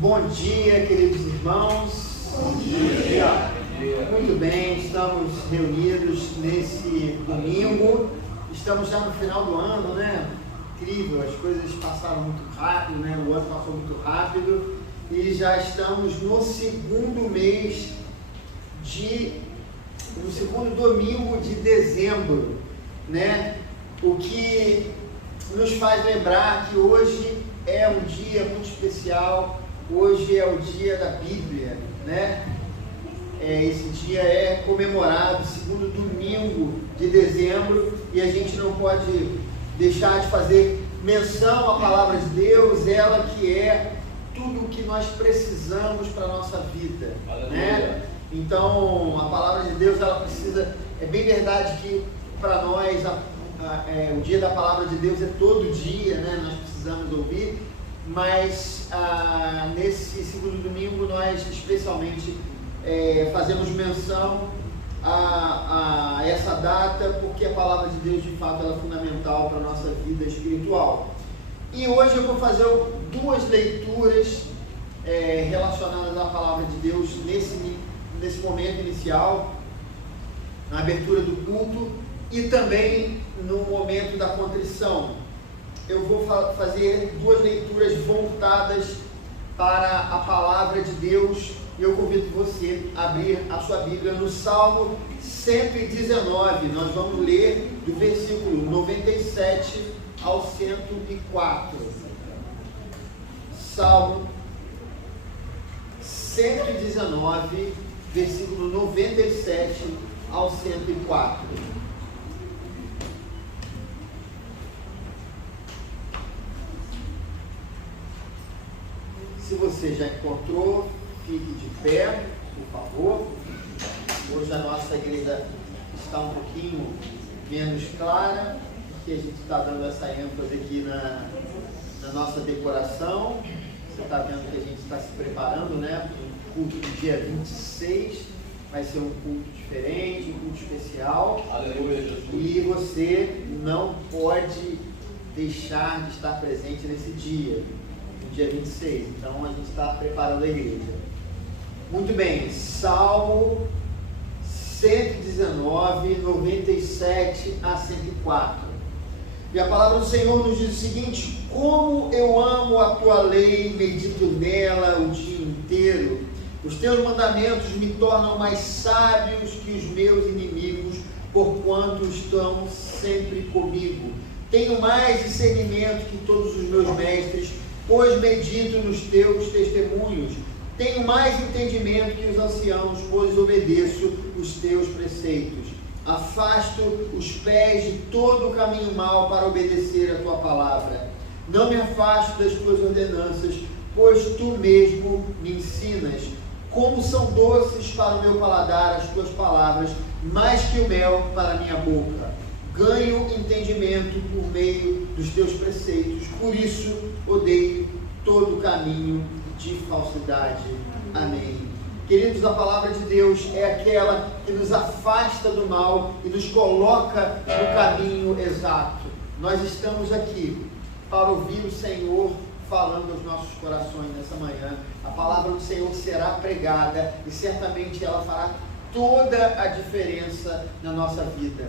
Bom dia, queridos irmãos. Bom dia. Muito bem, estamos reunidos nesse domingo. Estamos já no final do ano, né? Incrível, as coisas passaram muito rápido, né? O ano passou muito rápido e já estamos no segundo mês no segundo domingo de dezembro, né? O que nos faz lembrar que hoje é um dia muito especial. Hoje é o dia da Bíblia, né? Esse dia é comemorado, segundo domingo de dezembro, e a gente não pode deixar de fazer menção à palavra de Deus, ela que é tudo o que nós precisamos para a nossa vida, né? Então, a palavra de Deus, ela precisa, é bem verdade que para nós o dia da palavra de Deus é todo dia, né? Nós precisamos ouvir, mas nesse segundo domingo nós especialmente fazemos menção a essa data, porque a palavra de Deus de fato ela é fundamental para a nossa vida espiritual. E hoje eu vou fazer duas leituras relacionadas à palavra de Deus nesse momento inicial, na abertura do culto e também no momento da contrição. Eu vou fazer duas leituras voltadas para a palavra de Deus. Eu convido você a abrir a sua Bíblia no Salmo 119. Nós vamos ler do versículo 97 ao 104. Salmo 119, versículo 97 ao 104. Se você já encontrou, fique de pé, por favor. Hoje a nossa igreja está um pouquinho menos clara, porque a gente está dando essa ênfase aqui na nossa decoração. Você está vendo que a gente está se preparando, né, para o culto do dia 26. Vai ser um culto diferente, um culto especial. Aleluia, Jesus. E você não pode deixar de estar presente nesse dia. Dia 26, então a gente está preparando a igreja. Muito bem, Salmo 119, 97 a 104. E a palavra do Senhor nos diz o seguinte: como eu amo a tua lei, medito nela o dia inteiro. Os teus mandamentos me tornam mais sábios que os meus inimigos, porquanto estão sempre comigo. Tenho mais discernimento que todos os meus mestres, pois medito nos teus testemunhos. Tenho mais entendimento que os anciãos, pois obedeço os teus preceitos. Afasto os pés de todo o caminho mau para obedecer a tua palavra. Não me afasto das tuas ordenanças, pois tu mesmo me ensinas. Como são doces para o meu paladar as tuas palavras, mais que o mel para a minha boca. Ganho entendimento por meio dos teus preceitos, por isso odeio todo caminho de falsidade. Amém. Queridos, a palavra de Deus é aquela que nos afasta do mal e nos coloca no caminho exato. Nós estamos aqui para ouvir o Senhor falando aos nossos corações nessa manhã. A palavra do Senhor será pregada e certamente ela fará toda a diferença na nossa vida.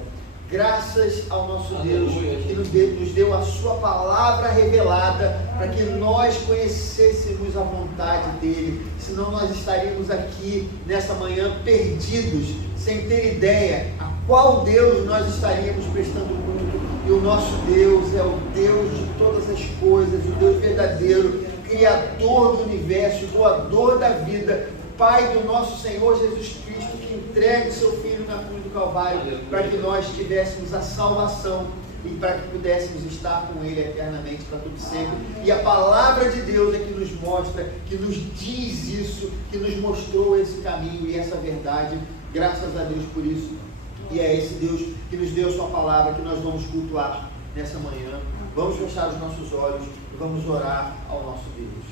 Graças ao nosso Deus, que nos deu a sua palavra revelada para que nós conhecêssemos a vontade dele. Senão nós estaríamos aqui nessa manhã perdidos, sem ter ideia a qual Deus nós estaríamos prestando culto. E o nosso Deus é o Deus de todas as coisas, o Deus verdadeiro, Criador do universo, doador da vida, Pai do nosso Senhor Jesus Cristo, que entrega o seu Filho na cruz do Calvário, para que nós tivéssemos a salvação e para que pudéssemos estar com Ele eternamente, para tudo sempre. E a palavra de Deus é que nos mostra, que nos diz isso, que nos mostrou esse caminho e essa verdade. Graças a Deus por isso. E é esse Deus que nos deu a sua palavra que nós vamos cultuar nessa manhã. Vamos fechar os nossos olhos e vamos orar ao nosso Deus.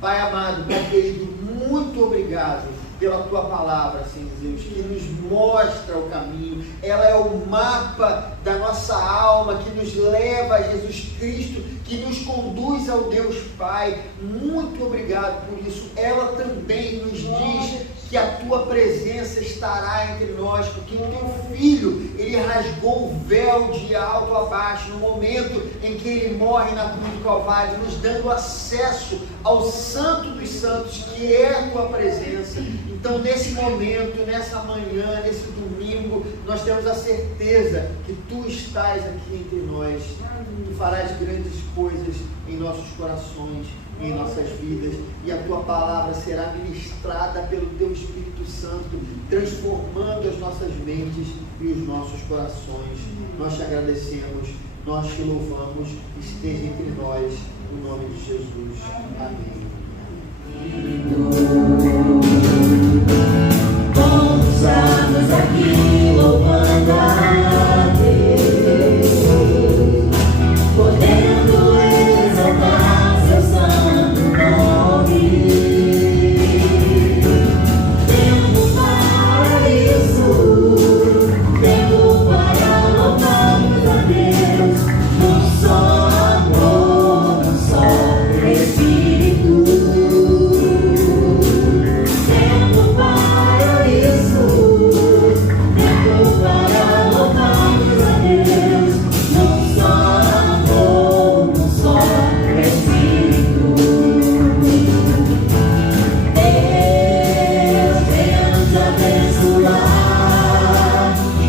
Pai amado, Pai querido, muito obrigado pela Tua palavra, Senhor Deus, que nos mostra o caminho. Ela é o mapa da nossa alma, que nos leva a Jesus Cristo, que nos conduz ao Deus Pai. Muito obrigado por isso. Ela também nos diz que a Tua presença estará entre nós, porque o Teu Filho, Ele rasgou o véu de alto a baixo, no momento em que Ele morre na cruz do Calvário, nos dando acesso ao Santo dos Santos, que é a Tua presença. Então, nesse momento, nessa manhã, nesse domingo, nós temos a certeza que Tu estás aqui entre nós. Tu farás grandes coisas em nossos corações, em nossas vidas, e a Tua palavra será ministrada pelo Teu Espírito Santo, transformando as nossas mentes e os nossos corações. Nós Te agradecemos, nós Te louvamos, esteja entre nós, no nome de Jesus. Amém. Estamos aqui louvando a Deus, podendo exaltar Seu santo nome. Tempo para isso, tempo para louvarmos a Deus, num só amor, num só Espírito. Tempo para isso, tempo para louvarmos a Deus, num só amor, num só Espírito. Deus venha nos abençoar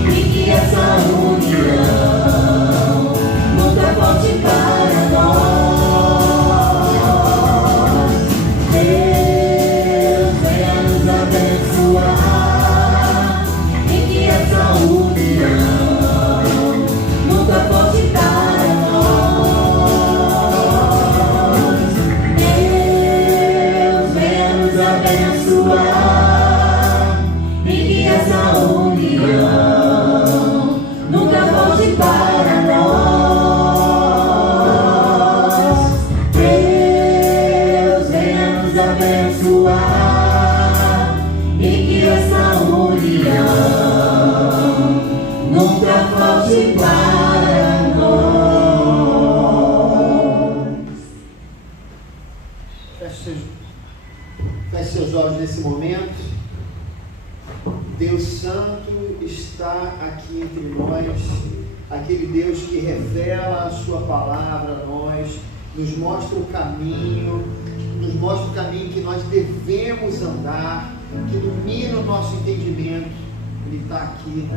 e que essa união nunca volte para nós. Deus venha nos abençoar e que essa união nunca volte para nós. Deus venha nos abençoar e que essa união nunca volte para nós. Deus venha nos abençoar e que essa união nunca volte para nós. Feche seus olhos nesse momento. Deus Santo está aqui entre nós, aquele Deus que revela a Sua palavra a nós, nos mostra o caminho que nós devemos andar, que ilumina o nosso entendimento. Ele está aqui.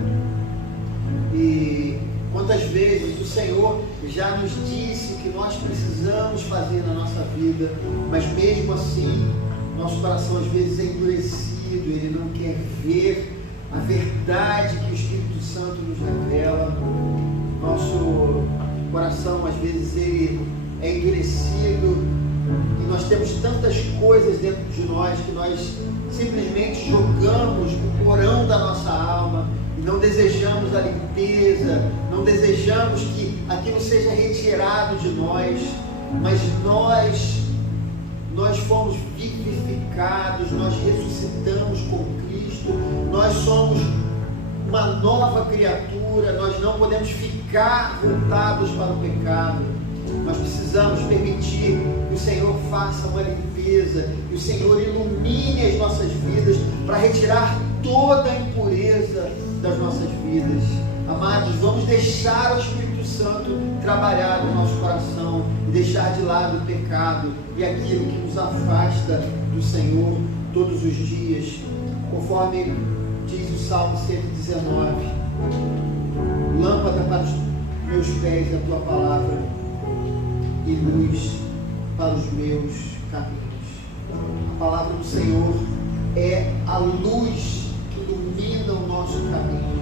E quantas vezes o Senhor já nos disse o que nós precisamos fazer na nossa vida, mas mesmo assim, nosso coração às vezes é endurecido, ele não quer ver a verdade que o Espírito Santo nos revela. Nosso coração às vezes ele é endurecido e nós temos tantas coisas dentro de nós que nós simplesmente jogamos no porão da nossa alma e não desejamos a limpeza, não desejamos que aquilo seja retirado de nós, mas nós fomos vivificados, nós ressuscitamos com Cristo, nós somos uma nova criatura, nós não podemos ficar voltados para o pecado. Nós precisamos permitir que o Senhor faça uma limpeza, que o Senhor ilumine as nossas vidas para retirar toda a impureza das nossas vidas. Amados, vamos deixar o Espírito Santo trabalhar no nosso coração e deixar de lado o pecado e aquilo que nos afasta do Senhor todos os dias. Conforme diz o Salmo 119, lâmpada para os meus pés a Tua palavra e luz para os meus caminhos. A palavra do Senhor é a luz que ilumina o nosso caminho.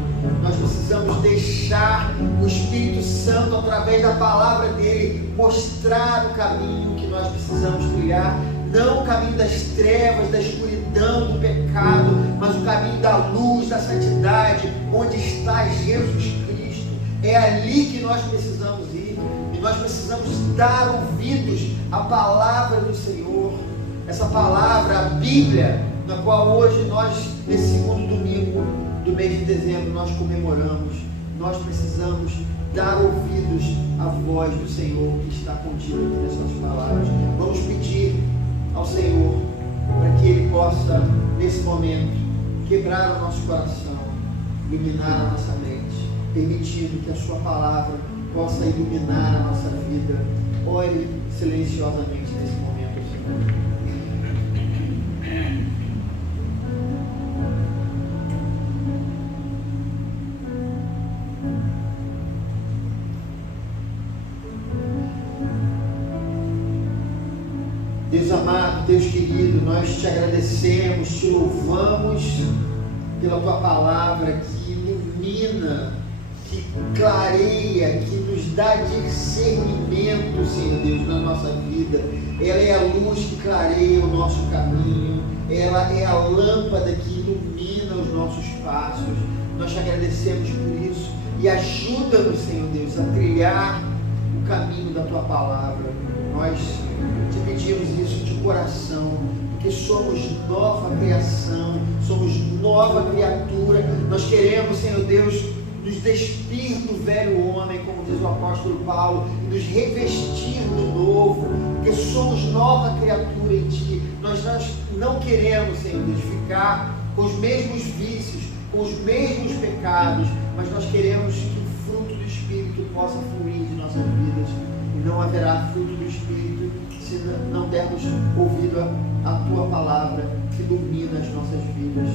Nós precisamos deixar o Espírito Santo, através da palavra dele, mostrar o caminho que nós precisamos trilhar. Não o caminho das trevas, da escuridão, do pecado, mas o caminho da luz, da santidade, onde está Jesus Cristo. É ali que nós precisamos ir. E nós precisamos dar ouvidos à palavra do Senhor. essa palavra, a Bíblia, na qual hoje nós, nesse segundo domingo do mês de dezembro, nós comemoramos. Nós precisamos dar ouvidos à voz do Senhor que está contida aqui nessas palavras. Vamos pedir ao Senhor para que Ele possa, nesse momento, quebrar o nosso coração, iluminar a nossa mente, permitindo que a sua palavra possa iluminar a nossa vida. Ore silenciosamente nesse momento, Senhor. Deus amado, Deus querido, nós te agradecemos, te louvamos pela tua palavra que ilumina, que clareia, que nos dá discernimento, Senhor Deus, na nossa vida. Ela é a luz que clareia o nosso caminho, ela é a lâmpada que ilumina os nossos passos. Nós te agradecemos por isso e ajuda-nos, Senhor Deus, a trilhar o caminho da tua palavra. Nós te pedimos isso de coração, porque somos nova criação, somos nova criatura. Nós queremos, Senhor Deus, nos despir do velho homem, como diz o apóstolo Paulo, e nos revestir do novo, porque somos nova criatura em Ti. Nós não queremos, Senhor Deus, ficar com os mesmos vícios, com os mesmos pecados, mas nós queremos que o fruto do Espírito possa fluir de nossas vidas. E não haverá fruto do Espírito se não dermos ouvido a Tua palavra que ilumina as nossas vidas.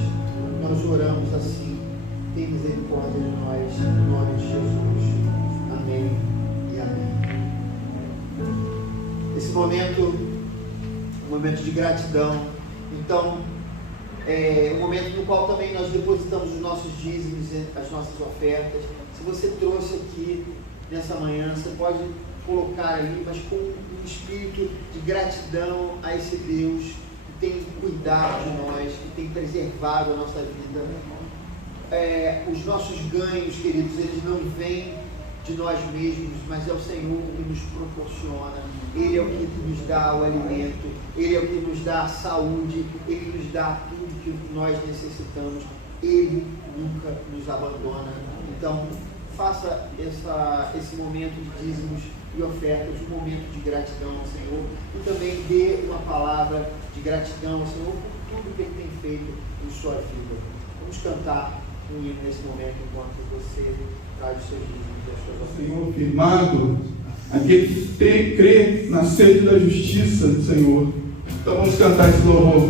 Nós oramos assim. Tem misericórdia de nós, em nome de Jesus. Amém e amém. Esse momento, um momento de gratidão. Então, é um momento no qual também nós depositamos os nossos dízimos, as nossas ofertas. Se você trouxe aqui nessa manhã, você pode colocar ali, mas com um espírito de gratidão a esse Deus que tem cuidado de nós, que tem preservado a nossa vida. Os nossos ganhos, queridos, eles não vêm de nós mesmos, mas é o Senhor que nos proporciona. Ele é o que nos dá o alimento, Ele é o que nos dá a saúde, Ele nos dá tudo que nós necessitamos. Ele nunca nos abandona. Então, faça esse momento de dízimos e ofertas, um momento de gratidão ao Senhor, e também dê uma palavra de gratidão ao Senhor por tudo que Ele tem feito em sua vida. Vamos cantar um hino nesse momento enquanto você traz os seus dízimos e as suas ofertas. Senhor firmado, aquele que crê na sede da justiça do Senhor. Então vamos cantar esse louvor.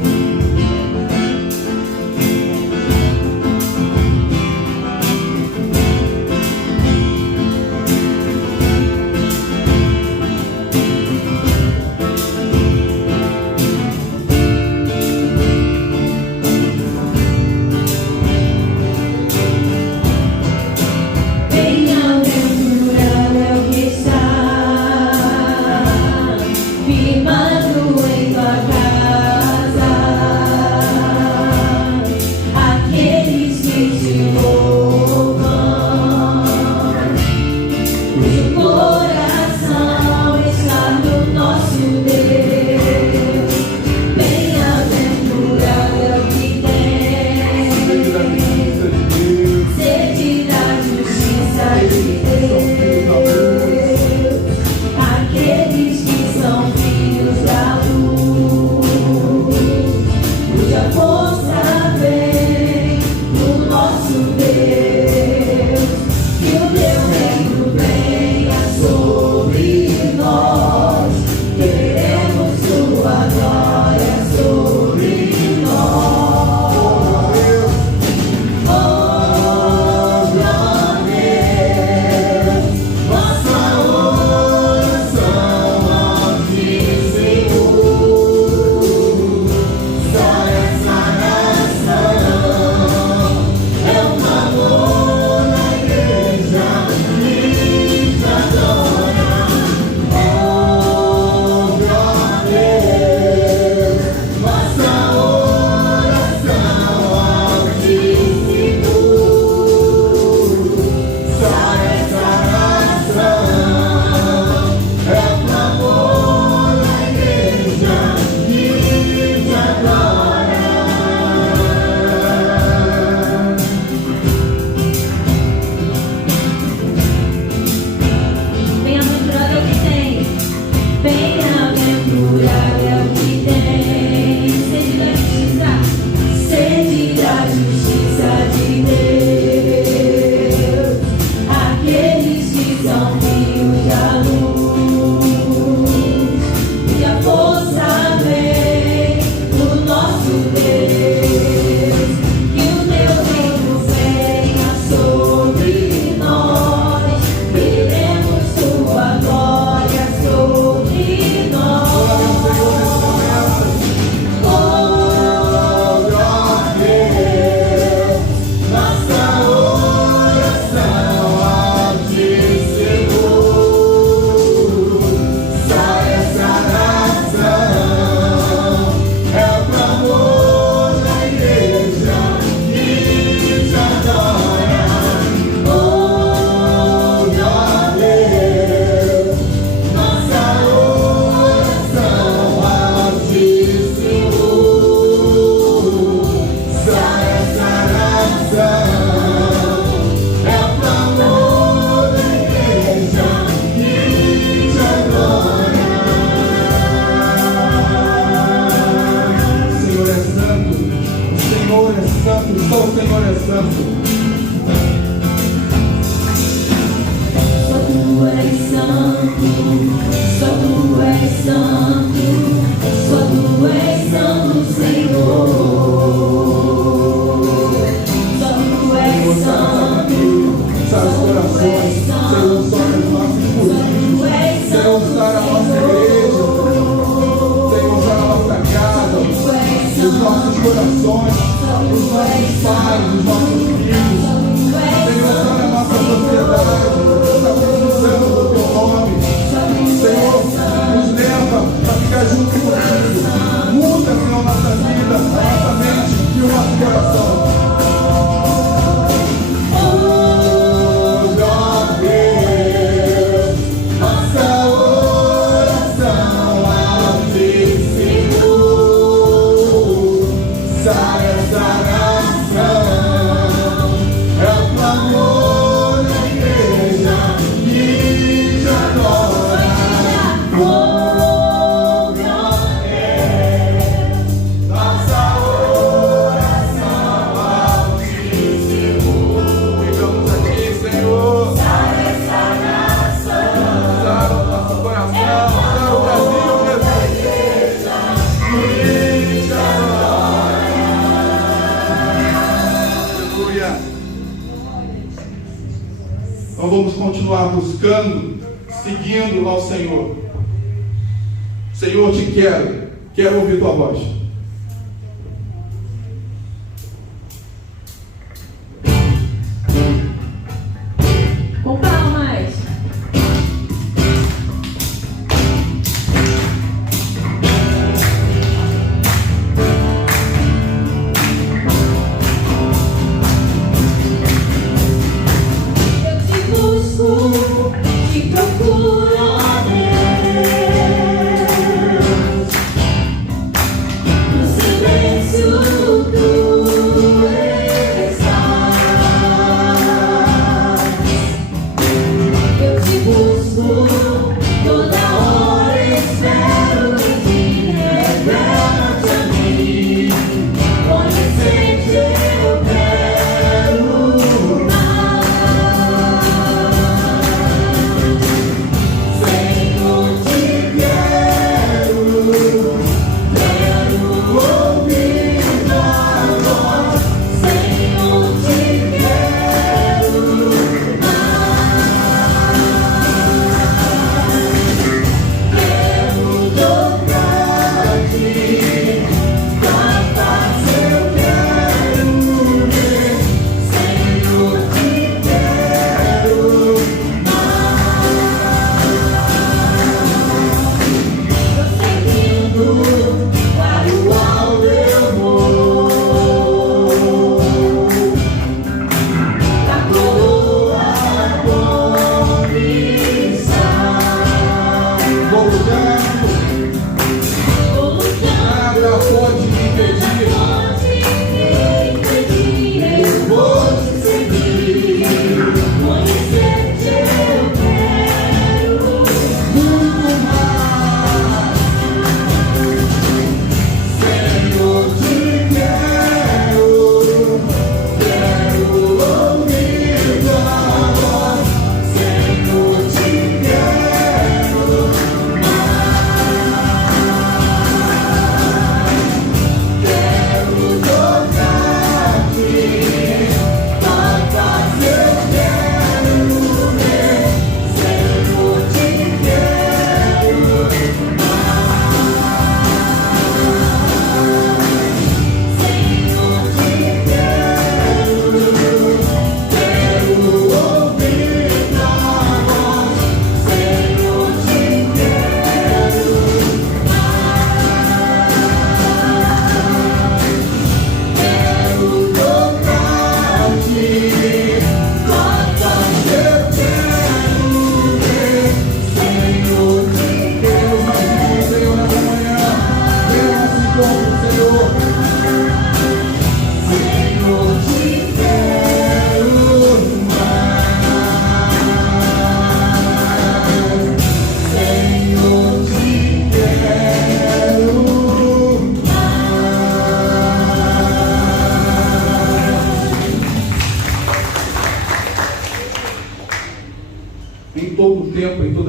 Firmado em tua casa. santo, só tu és santo, só tu és santo, Senhor. Só tu és santo, Sabe os corações, Senhor, sara os nossos políticos, Senhor, sara a nossa igreja, Senhor, sara a nossa casa, os nossos corações, os nossos pais, os nossos filhos, Senhor, sara a nossa sociedade, está precisando do teu nome, Senhor, nos leva a ficar junto contigo, muda, Senhor, nossa vida, a nossa mente e o nosso coração. Então vamos continuar buscando, seguindo ao Senhor. Senhor, te quero ouvir tua voz. Com palmas. Te procuro, ó Deus, no silêncio tu estás. Eu te busco toda hora, espero que te revele a mim. Conhecer-te eu quero mais.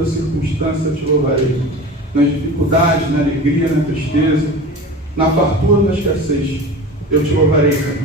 circunstância eu te louvarei. Nas dificuldades, na alegria, na tristeza, na fartura, na escassez, eu te louvarei, Senhor.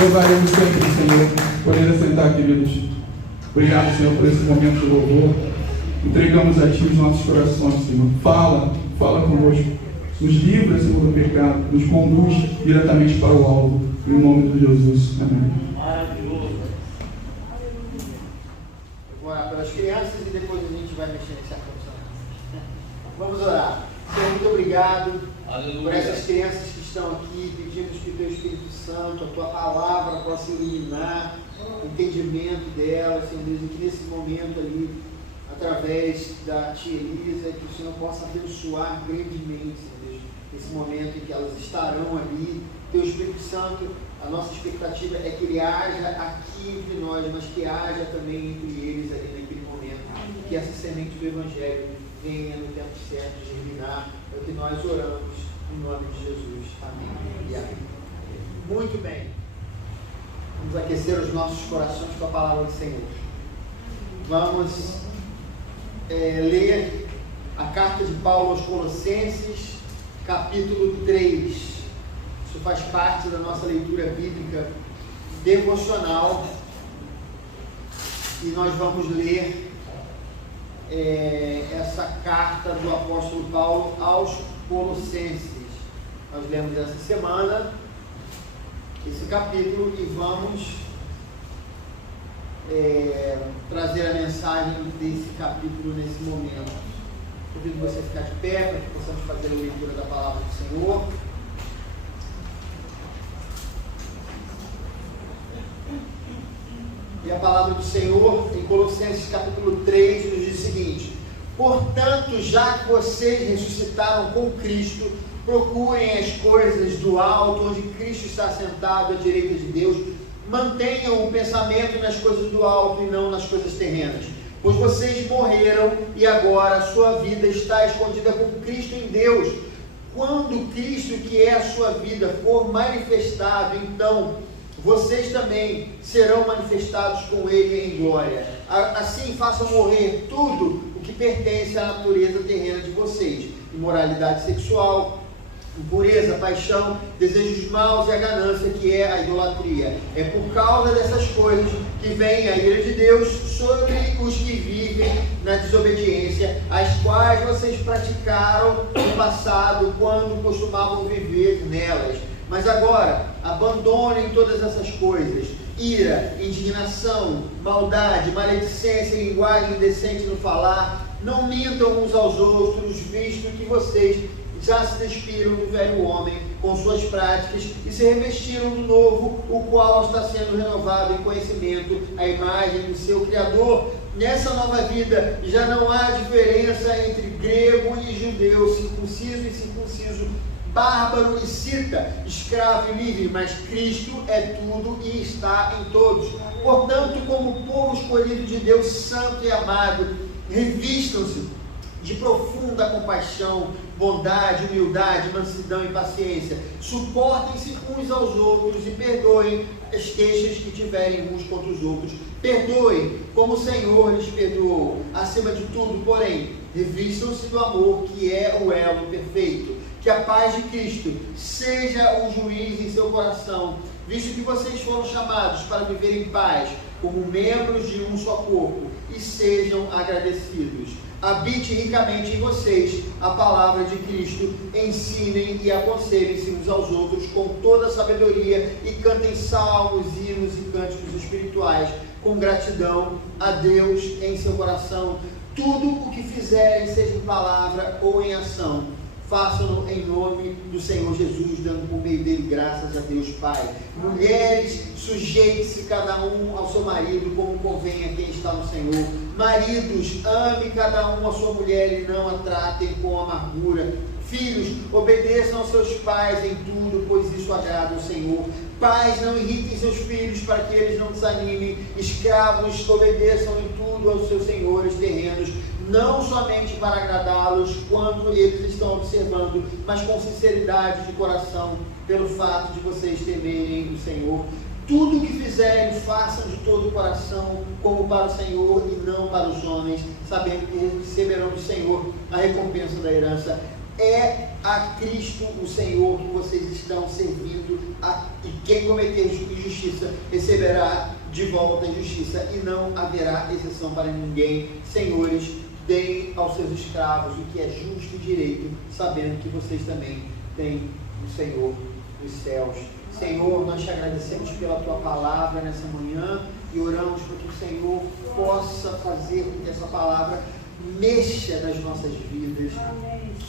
Louvaremos sempre, Senhor. Poder assentar, queridos. Obrigado, Senhor, por esse momento de louvor. Entregamos a Ti os nossos corações, Senhor. Fala conosco. Nos livra, Senhor, do pecado. Nos conduz diretamente para o alvo. Em nome de Jesus. Amém. Maravilhoso. Eu vou orar pelas crianças e depois a gente vai mexer nesse ar-condicionado. Vamos orar. Senhor, muito obrigado. Aleluia. Por essas crianças que estão aqui, pedimos que o Teu Espírito Santo, a Tua palavra possa iluminar o entendimento delas, Senhor Deus, e que nesse momento ali, através da tia Elisa, que o Senhor possa abençoar grandemente, Senhor Deus, nesse momento em que elas estarão ali Teu Espírito Santo, a nossa expectativa é que Ele haja aqui entre nós, mas que haja também entre eles ali naquele momento. Que essa semente do Evangelho venha no tempo certo germinar. É o que nós oramos em nome de Jesus. Amém e amém. Muito bem. Vamos aquecer os nossos corações com a palavra do Senhor. Vamos ler a carta de Paulo aos Colossenses, capítulo 3. Isso faz parte da nossa leitura bíblica devocional. E nós vamos ler essa carta do apóstolo Paulo aos Colossenses. Nós lemos essa semana esse capítulo e vamos trazer a mensagem desse capítulo nesse momento. Convido você a ficar de pé para que possamos fazer a leitura da palavra do Senhor. E a palavra do Senhor em Colossenses capítulo 3 nos diz o seguinte: portanto, já que vocês ressuscitaram com Cristo, procurem as coisas do alto, onde Cristo está sentado à direita de Deus. Mantenham o pensamento nas coisas do alto e não nas coisas terrenas. Pois vocês morreram e agora a sua vida está escondida com Cristo em Deus. Quando Cristo, que é a sua vida, for manifestado, então vocês também serão manifestados com Ele em glória. Assim façam morrer tudo o que pertence à natureza terrena de vocês: imoralidade sexual, impureza, paixão, desejos maus e a ganância, que é a idolatria. É por causa dessas coisas que vem a ira de Deus sobre os que vivem na desobediência, as quais vocês praticaram no passado, quando costumavam viver nelas. Mas agora, abandonem todas essas coisas: ira, indignação, maldade, maledicência, linguagem indecente no falar. Não mintam uns aos outros, visto que vocês já se despiram do velho homem com suas práticas e se revestiram do novo, o qual está sendo renovado em conhecimento, à imagem do seu Criador. Nessa nova vida já não há diferença entre grego e judeu, circunciso e circunciso, bárbaro e cita, escravo e livre, mas Cristo é tudo e está em todos. Portanto, como povo escolhido de Deus, santo e amado, revistam-se de profunda compaixão, bondade, humildade, mansidão e paciência. Suportem-se uns aos outros e perdoem as queixas que tiverem uns contra os outros. Perdoem como o Senhor lhes perdoou. Acima de tudo, porém, revistam-se do amor, que é o elo perfeito. Que a paz de Cristo seja o juiz em seu coração, visto que vocês foram chamados para viver em paz, como membros de um só corpo, e sejam agradecidos. Habite ricamente em vocês a palavra de Cristo, ensinem e aconselhem-se uns aos outros com toda a sabedoria e cantem salmos, hinos e cânticos espirituais com gratidão a Deus em seu coração. Tudo o que fizerem, seja em palavra ou em ação, façam-no em nome do Senhor Jesus, dando por meio dele graças a Deus Pai. Mulheres, sujeite-se cada um ao seu marido, como convém a quem está no Senhor. Maridos, ame cada um a sua mulher e não a tratem com amargura. Filhos, obedeçam aos seus pais em tudo, pois isso agrada ao Senhor. Pais, não irritem seus filhos para que eles não desanimem. Escravos, obedeçam em tudo aos seus senhores terrenos, não somente para agradá-los quando eles estão observando, mas com sinceridade de coração, pelo fato de vocês temerem o Senhor. Tudo o que fizerem, façam de todo o coração, como para o Senhor e não para os homens, sabendo que receberão do Senhor a recompensa da herança. É a Cristo o Senhor que vocês estão servindo, e quem cometer injustiça receberá de volta a injustiça, e não haverá exceção para ninguém. Senhores, deem aos seus escravos o que é justo e direito, sabendo que vocês também têm o Senhor dos céus. Senhor, nós te agradecemos pela tua palavra nessa manhã e oramos para que o Senhor possa fazer com que essa palavra mexa nas nossas vidas,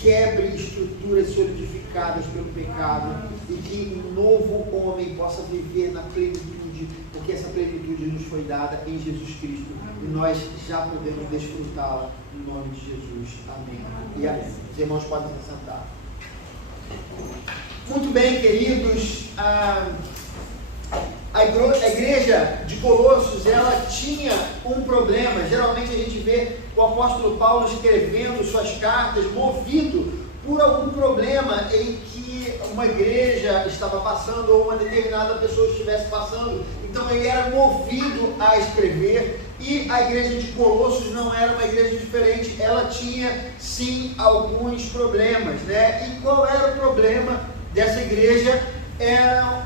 quebre estruturas solidificadas pelo pecado e que um novo homem possa viver na plenitude, porque essa plenitude nos foi dada em Jesus Cristo e nós já podemos desfrutá-la no nome de Jesus. Amém. E amém. Os irmãos podem se sentar. Muito bem, queridos, a igreja de Colossos, ela tinha um problema. Geralmente a gente vê o apóstolo Paulo escrevendo suas cartas movido por algum problema em que uma igreja estava passando ou uma determinada pessoa estivesse passando. Então ele era movido a escrever, e a igreja de Colossos não era uma igreja diferente. Ela tinha sim alguns problemas, né? E qual era o problema dessa igreja? Eram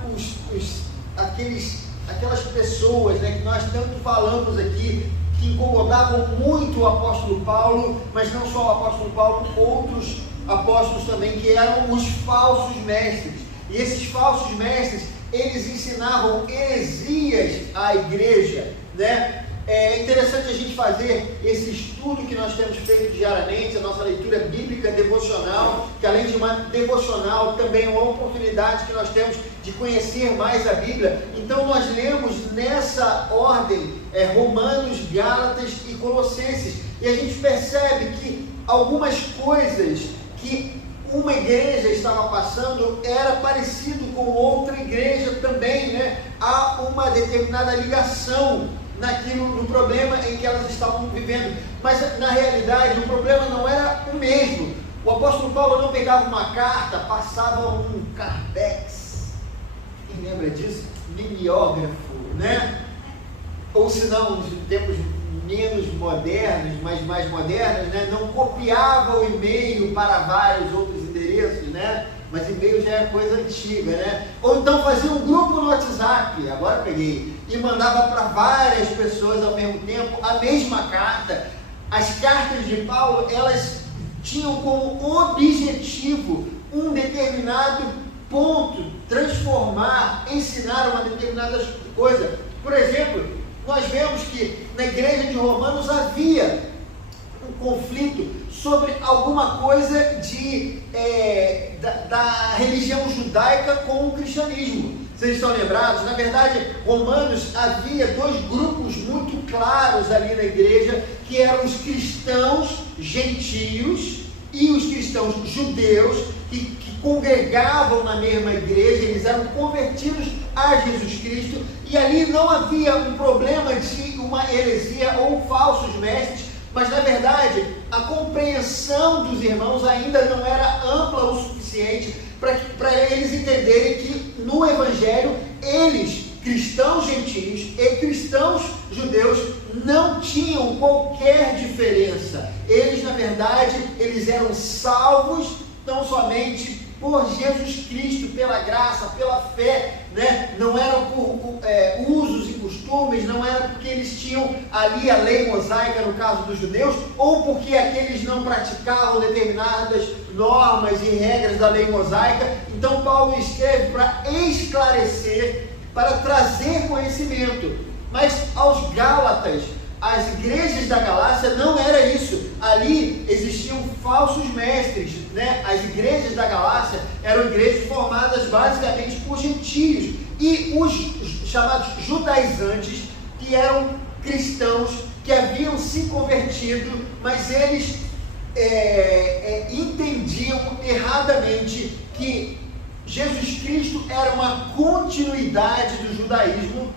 aquelas pessoas, né, que nós tanto falamos aqui, que incomodavam muito o apóstolo Paulo, mas não só o apóstolo Paulo, outros apóstolos também, que eram os falsos mestres. E esses falsos mestres, eles ensinavam heresias à igreja, né? É interessante a gente fazer esse estudo que nós temos feito diariamente, a nossa leitura bíblica devocional, que além de uma devocional, também é uma oportunidade que nós temos de conhecer mais a Bíblia. Então nós lemos nessa ordem Romanos, Gálatas e Colossenses, e a gente percebe que algumas coisas que uma igreja estava passando era parecido com outra igreja também, né? Há uma determinada ligação no problema em que elas estavam vivendo, mas na realidade o problema não era o mesmo. O apóstolo Paulo não pegava uma carta, passava um cardex, quem lembra disso? Mimeógrafo, né? Ou se não, nos tempos menos modernos, mas mais modernos, né? Não copiava o e-mail para vários outros endereços, né? Mas e-mail já é coisa antiga, né? Ou então fazia um grupo no WhatsApp, agora peguei, e mandava para várias pessoas ao mesmo tempo a mesma carta. As cartas de Paulo, elas tinham como objetivo um determinado ponto, transformar, ensinar uma determinada coisa. Por exemplo, nós vemos que na igreja de Romanos havia um conflito sobre alguma coisa da religião judaica com o cristianismo. Vocês estão lembrados? Na verdade, Romanos, havia dois grupos muito claros ali na igreja, que eram os cristãos gentios e os cristãos judeus, que congregavam na mesma igreja. Eles eram convertidos a Jesus Cristo, e ali não havia um problema de uma heresia ou falsos mestres, mas na verdade a compreensão dos irmãos ainda não era ampla o suficiente para eles entenderem que no Evangelho eles, cristãos gentios e cristãos judeus, não tinham qualquer diferença. Eles, na verdade, eles eram salvos tão somente por Jesus Cristo, pela graça, pela fé, né? Não eram por usos e costumes, não era porque eles tinham ali a lei mosaica, no caso dos judeus, ou porque aqueles não praticavam determinadas normas e regras da lei mosaica. Então Paulo escreve para esclarecer, para trazer conhecimento. Mas aos Gálatas, as igrejas da Galácia, não era isso. Ali existiam falsos mestres, né? As igrejas da Galácia eram igrejas formadas basicamente por gentios, e os chamados judaizantes, que eram cristãos que haviam se convertido, mas eles entendiam erradamente que Jesus Cristo era uma continuidade do judaísmo.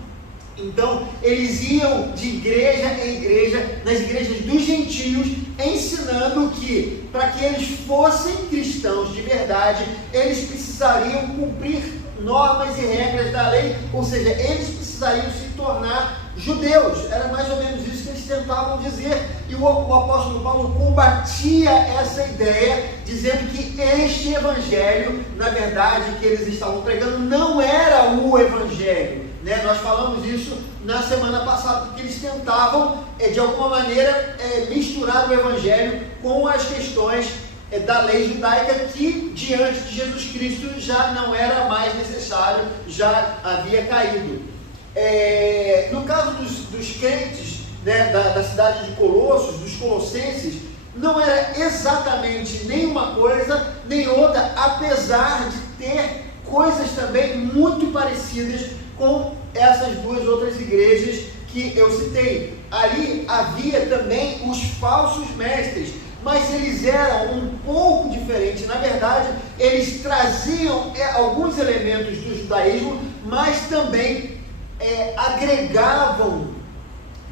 Então, eles iam de igreja em igreja, nas igrejas dos gentios, ensinando que, para que eles fossem cristãos de verdade, eles precisariam cumprir normas e regras da lei, ou seja, eles precisariam se tornar judeus. Era mais ou menos isso que eles tentavam dizer, e o apóstolo Paulo combatia essa ideia, dizendo que este evangelho, na verdade, que eles estavam pregando, não era o evangelho. Né? Nós falamos isso na semana passada, porque eles tentavam, de alguma maneira, misturar o evangelho com as questões da lei judaica, que diante de Jesus Cristo já não era mais necessário, já havia caído. No caso dos crentes, né, da cidade de Colossos, dos colossenses, não era exatamente nem uma coisa nem outra, apesar de ter coisas também muito parecidas com essas duas outras igrejas que eu citei. Ali havia também os falsos mestres. mas eles eram um pouco diferentes. Na verdade, eles traziam alguns elementos do judaísmo, mas também agregavam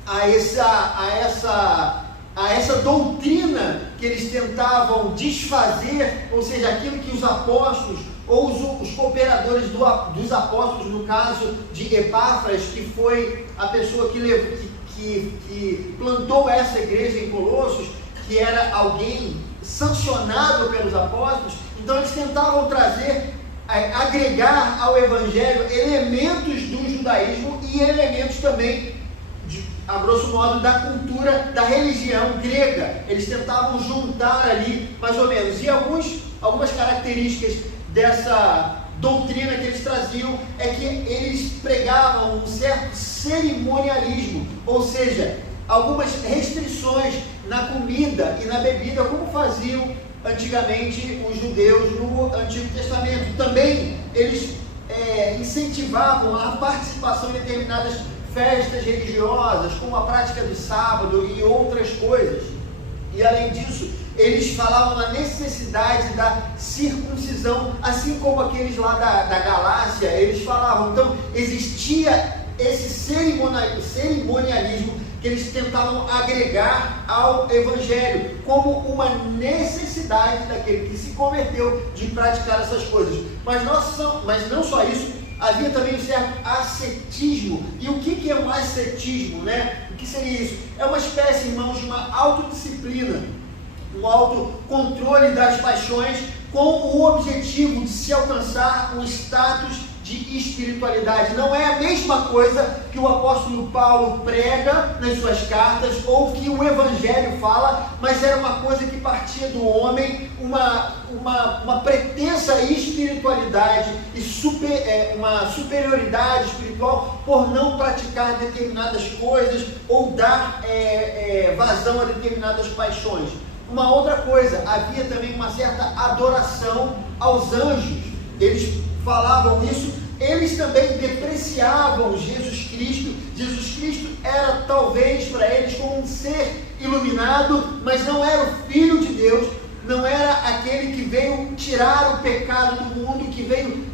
a essa doutrina que eles tentavam desfazer, ou seja, aquilo que os apóstolos ou os cooperadores dos apóstolos, no caso de Epáfras, que foi a pessoa que plantou essa igreja em Colossos, que era alguém sancionado pelos apóstolos. Então eles tentavam trazer, agregar ao evangelho elementos do judaísmo e elementos também, a grosso modo, da cultura, da religião grega. Eles tentavam juntar ali, mais ou menos. E algumas características dessa doutrina que eles traziam é que eles pregavam um certo cerimonialismo, ou seja, algumas restrições na comida e na bebida, como faziam antigamente os judeus no Antigo Testamento. Também eles incentivavam a participação em determinadas festas religiosas, como a prática do sábado e outras coisas. E além disso, eles falavam na necessidade da circuncisão, assim como aqueles lá da Galácia, eles falavam. Então, existia esse cerimonialismo que eles tentavam agregar ao evangelho, como uma necessidade daquele que se converteu de praticar essas coisas. Mas não só isso, havia também um certo ascetismo. E o que é um ascetismo, né? O que seria isso? É uma espécie, irmãos, de uma autodisciplina, um autocontrole das paixões, com o objetivo de se alcançar um status de espiritualidade. Não é a mesma coisa que o apóstolo Paulo prega nas suas cartas, ou que o evangelho fala, mas era uma coisa que partia do homem, uma pretensa espiritualidade e uma superioridade espiritual por não praticar determinadas coisas ou dar vazão a determinadas paixões. Uma outra coisa, havia também uma certa adoração aos anjos. Eles falavam isso. Eles também depreciavam Jesus Cristo. Jesus Cristo era talvez para eles como um ser iluminado, mas não era o Filho de Deus, não era aquele que veio tirar o pecado do mundo, que veio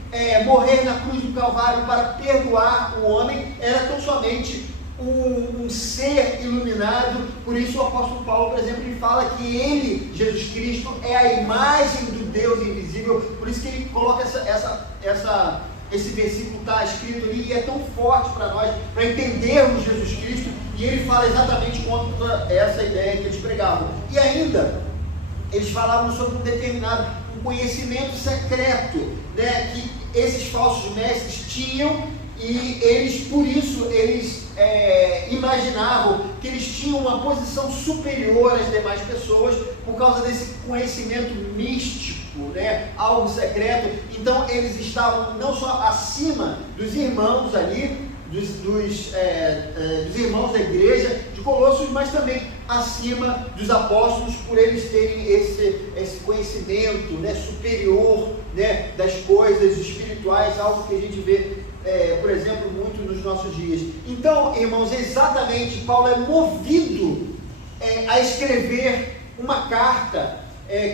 morrer na cruz do Calvário para perdoar o homem. Era tão somente um ser iluminado. Por isso o apóstolo Paulo, por exemplo, ele fala que ele, Jesus Cristo, é a imagem do Deus invisível. Por isso que ele coloca esse versículo está escrito ali, e é tão forte para nós, para entendermos Jesus Cristo, e ele fala exatamente contra essa ideia que eles pregavam. E ainda, eles falavam sobre um conhecimento secreto, né, que esses falsos mestres tinham, e eles, por isso, imaginavam que eles tinham uma posição superior às demais pessoas, por causa desse conhecimento místico, né? Algo secreto. Então eles estavam não só acima dos irmãos ali, dos irmãos da igreja de Colossos, mas também acima dos apóstolos, por eles terem esse conhecimento, né, superior, né, das coisas espirituais, algo que a gente vê, por exemplo, muito nos nossos dias. Então, irmãos, exatamente, Paulo é movido a escrever uma carta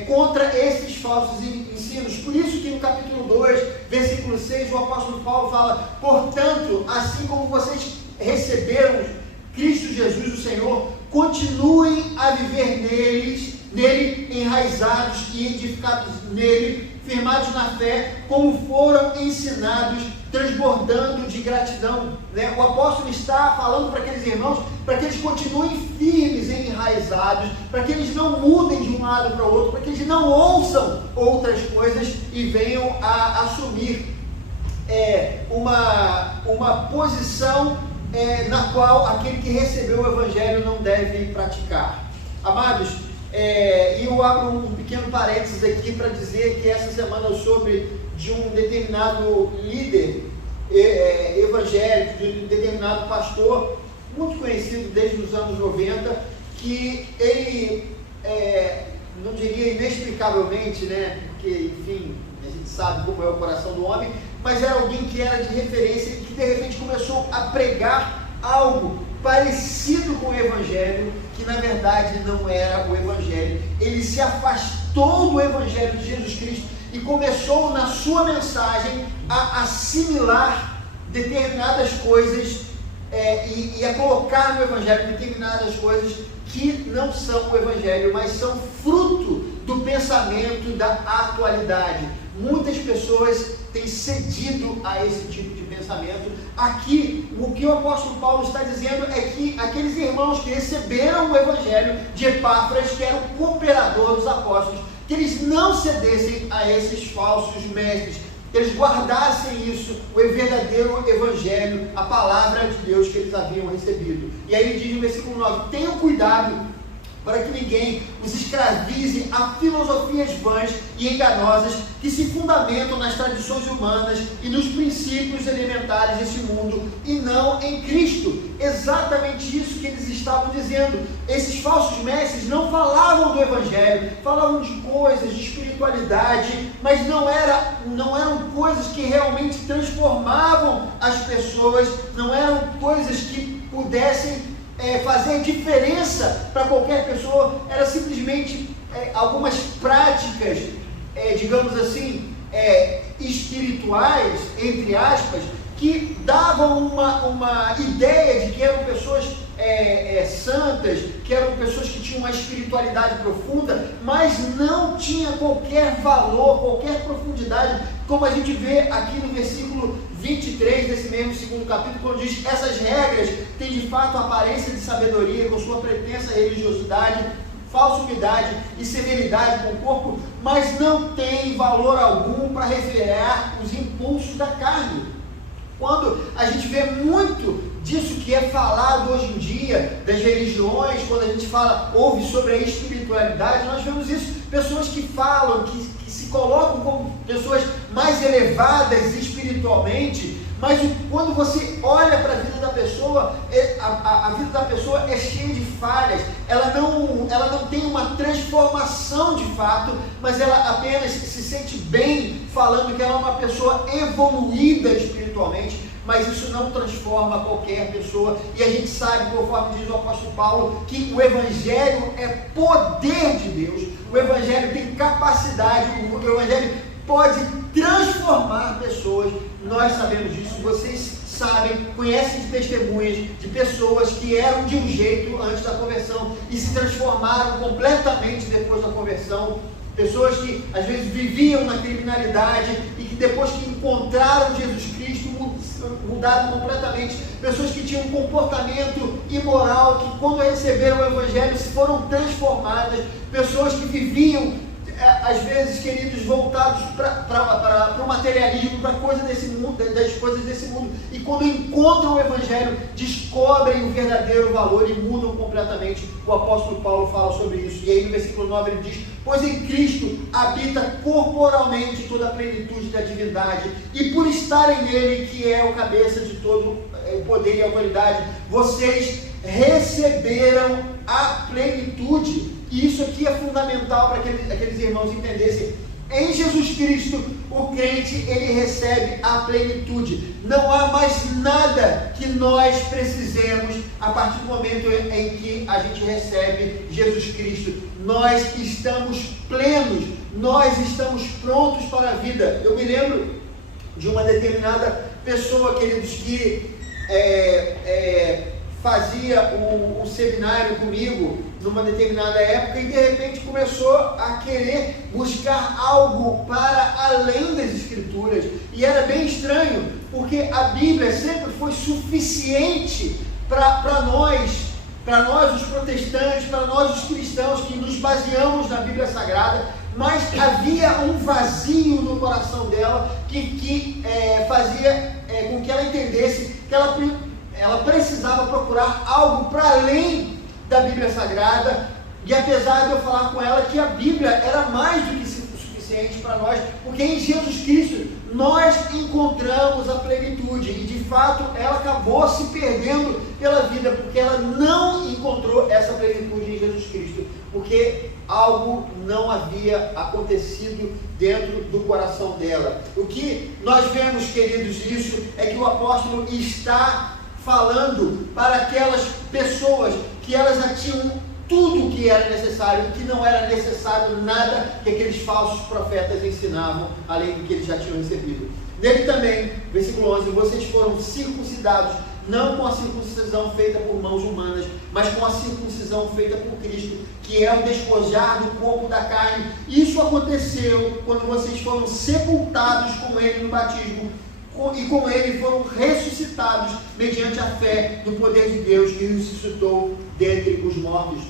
contra esses falsos ensinos. Por isso que no capítulo 2, versículo 6, o apóstolo Paulo fala: portanto, assim como vocês receberam Cristo Jesus, o Senhor, continuem a viver nele, enraizados e edificados nele, firmados na fé, como foram ensinados, transbordando de gratidão. Né? O apóstolo está falando para aqueles irmãos, para que eles continuem firmes e enraizados, para que eles não mudem de um lado para o outro, para que eles não ouçam outras coisas e venham a assumir uma posição na qual aquele que recebeu o Evangelho não deve praticar. Amados, e eu abro um pequeno parênteses aqui para dizer que essa semana eu soube de um determinado líder evangélico, de um determinado pastor, muito conhecido desde os anos 90, que ele, não diria inexplicavelmente, né, porque, enfim, a gente sabe como é o coração do homem, mas era alguém que era de referência e que de repente começou a pregar algo parecido com o Evangelho, que na verdade não era o Evangelho. Ele se afastou do Evangelho de Jesus Cristo e começou na sua mensagem a assimilar determinadas coisas e a colocar no Evangelho determinadas coisas que não são o Evangelho, mas são fruto do pensamento da atualidade. Muitas pessoas têm cedido a esse tipo de pensamento. Aqui, o que o apóstolo Paulo está dizendo é que aqueles irmãos que receberam o Evangelho de Epáfras, que era o cooperador dos apóstolos, que eles não cedessem a esses falsos mestres, que eles guardassem isso, o verdadeiro Evangelho, a palavra de Deus que eles haviam recebido. E aí ele diz no versículo 9: tenham cuidado para que ninguém os escravize a filosofias vãs e enganosas que se fundamentam nas tradições humanas e nos princípios elementares desse mundo e não em Cristo. Exatamente isso que eles estavam dizendo. Esses falsos mestres não falavam do Evangelho, falavam de coisas, de espiritualidade, mas não eram coisas que realmente transformavam as pessoas, não eram coisas que pudessem fazer diferença para qualquer pessoa. Era simplesmente algumas práticas, digamos assim, espirituais, entre aspas, que davam uma ideia de que eram pessoas santas, que eram pessoas que tinham uma espiritualidade profunda, mas não tinha qualquer valor, qualquer profundidade, como a gente vê aqui no versículo 23 desse mesmo segundo capítulo, quando diz: essas regras têm de fato aparência de sabedoria, com sua pretensa religiosidade, falsa humildade e severidade com o corpo, mas não tem valor algum para refrear os impulsos da carne. Quando a gente vê muito disso que é falado hoje em dia, das religiões, quando a gente ouve sobre a espiritualidade, nós vemos isso, pessoas que falam, que se colocam como pessoas mais elevadas espiritualmente, mas quando você olha para a vida da pessoa, a vida da pessoa é cheia de falhas, ela não tem uma transformação de fato, mas ela apenas se sente bem falando que ela é uma pessoa evoluída espiritualmente, mas isso não transforma qualquer pessoa. E a gente sabe, conforme diz o apóstolo Paulo, que o Evangelho é poder de Deus, o Evangelho tem capacidade, o Evangelho pode transformar pessoas. Nós sabemos disso, vocês sabem, conhecem de testemunhas de pessoas que eram de um jeito antes da conversão e se transformaram completamente depois da conversão. Pessoas que às vezes viviam na criminalidade e que depois que encontraram Jesus Cristo mudaram completamente. Pessoas que tinham um comportamento imoral, que quando receberam o Evangelho foram transformadas. Pessoas que viviam, às vezes, queridos, voltados para o materialismo, para coisa desse mundo, das coisas desse mundo, e quando encontram o Evangelho, descobrem o verdadeiro valor e mudam completamente. O apóstolo Paulo fala sobre isso, e aí no versículo 9 ele diz: pois em Cristo habita corporalmente toda a plenitude da divindade, e por estarem nele, que é o cabeça de todo o poder e autoridade, vocês receberam a plenitude. E isso aqui é fundamental para que aqueles irmãos entendessem. Em Jesus Cristo, o crente, ele recebe a plenitude. Não há mais nada que nós precisemos a partir do momento em que a gente recebe Jesus Cristo. Nós estamos plenos, nós estamos prontos para a vida. Eu me lembro de uma determinada pessoa, queridos, que fazia o seminário comigo numa determinada época e de repente começou a querer buscar algo para além das Escrituras, e era bem estranho, porque a Bíblia sempre foi suficiente para nós os protestantes, para nós os cristãos que nos baseamos na Bíblia Sagrada, mas havia um vazio no coração dela que fazia com que ela entendesse que ela precisava procurar algo para além da Bíblia Sagrada. E apesar de eu falar com ela que a Bíblia era mais do que suficiente para nós, porque em Jesus Cristo nós encontramos a plenitude, e de fato ela acabou se perdendo pela vida, porque ela não encontrou essa plenitude em Jesus Cristo, porque algo não havia acontecido dentro do coração dela. O que nós vemos, queridos, isso é que o apóstolo está falando para aquelas pessoas que elas já tinham tudo o que era necessário, e que não era necessário nada que aqueles falsos profetas ensinavam, além do que eles já tinham recebido. Nele também, versículo 11, vocês foram circuncidados, não com a circuncisão feita por mãos humanas, mas com a circuncisão feita por Cristo, que é o despojar do corpo da carne. Isso aconteceu quando vocês foram sepultados com Ele no batismo, e com Ele foram ressuscitados mediante a fé no poder de Deus que ressuscitou dentre os mortos.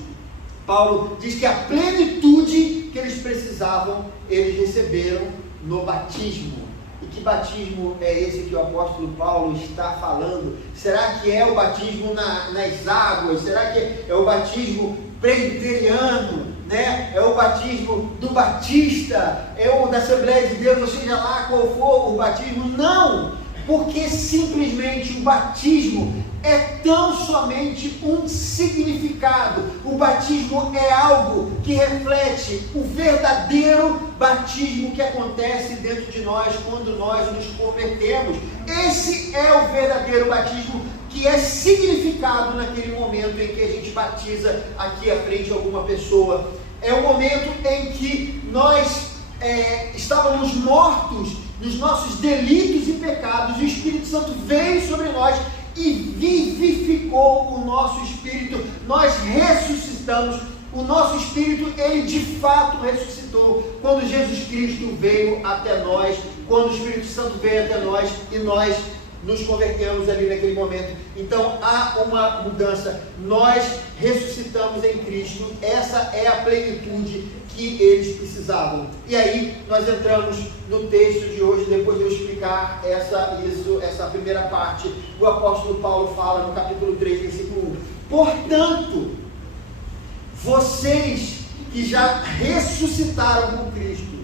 Paulo diz que a plenitude que eles precisavam, eles receberam no batismo. E que batismo é esse que o apóstolo Paulo está falando? Será que é o batismo nas águas? Será que é o batismo presbiteriano? Né? É o batismo do Batista? É o da Assembleia de Deus, ou seja lá qual for o batismo? Não! Porque simplesmente o batismo é tão somente um significado. O batismo é algo que reflete o verdadeiro batismo que acontece dentro de nós quando nós nos convertemos. Esse é o verdadeiro batismo que é significado naquele momento em que a gente batiza aqui à frente de alguma pessoa. É o momento em que nós estávamos mortos nos nossos delitos e pecados, e o Espírito Santo veio sobre nós e vivificou o nosso espírito. Nós ressuscitamos. O nosso espírito, ele de fato ressuscitou quando Jesus Cristo veio até nós, quando o Espírito Santo veio até nós e nós nos convertemos ali naquele momento. Então há uma mudança, nós ressuscitamos em Cristo. Essa é a plenitude que eles precisavam. E aí nós entramos no texto de hoje, depois de eu explicar essa primeira parte. O apóstolo Paulo fala no capítulo 3, versículo 1: portanto, vocês que já ressuscitaram com Cristo,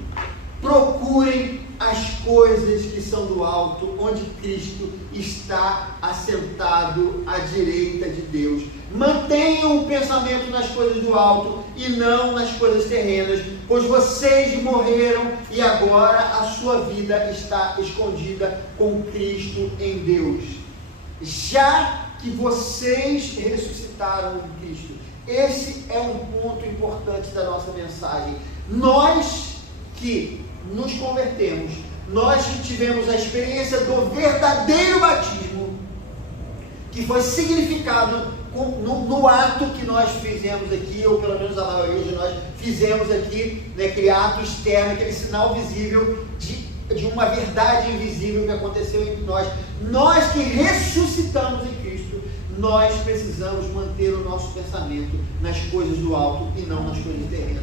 procurem as coisas que são do alto, onde Cristo está assentado à direita de Deus. Mantenham o pensamento nas coisas do alto e não nas coisas terrenas, pois vocês morreram e agora a sua vida está escondida com Cristo em Deus. Já que vocês ressuscitaram com Cristo, esse é um ponto importante da nossa mensagem. Nós que nos convertemos, nós que tivemos a experiência do verdadeiro batismo, que foi significado no ato que nós fizemos aqui, ou pelo menos a maioria de nós fizemos aqui, né, aquele ato externo, aquele sinal visível de uma verdade invisível que aconteceu entre nós. Nós que ressuscitamos em Cristo, nós precisamos manter o nosso pensamento nas coisas do alto e não nas coisas terrenas.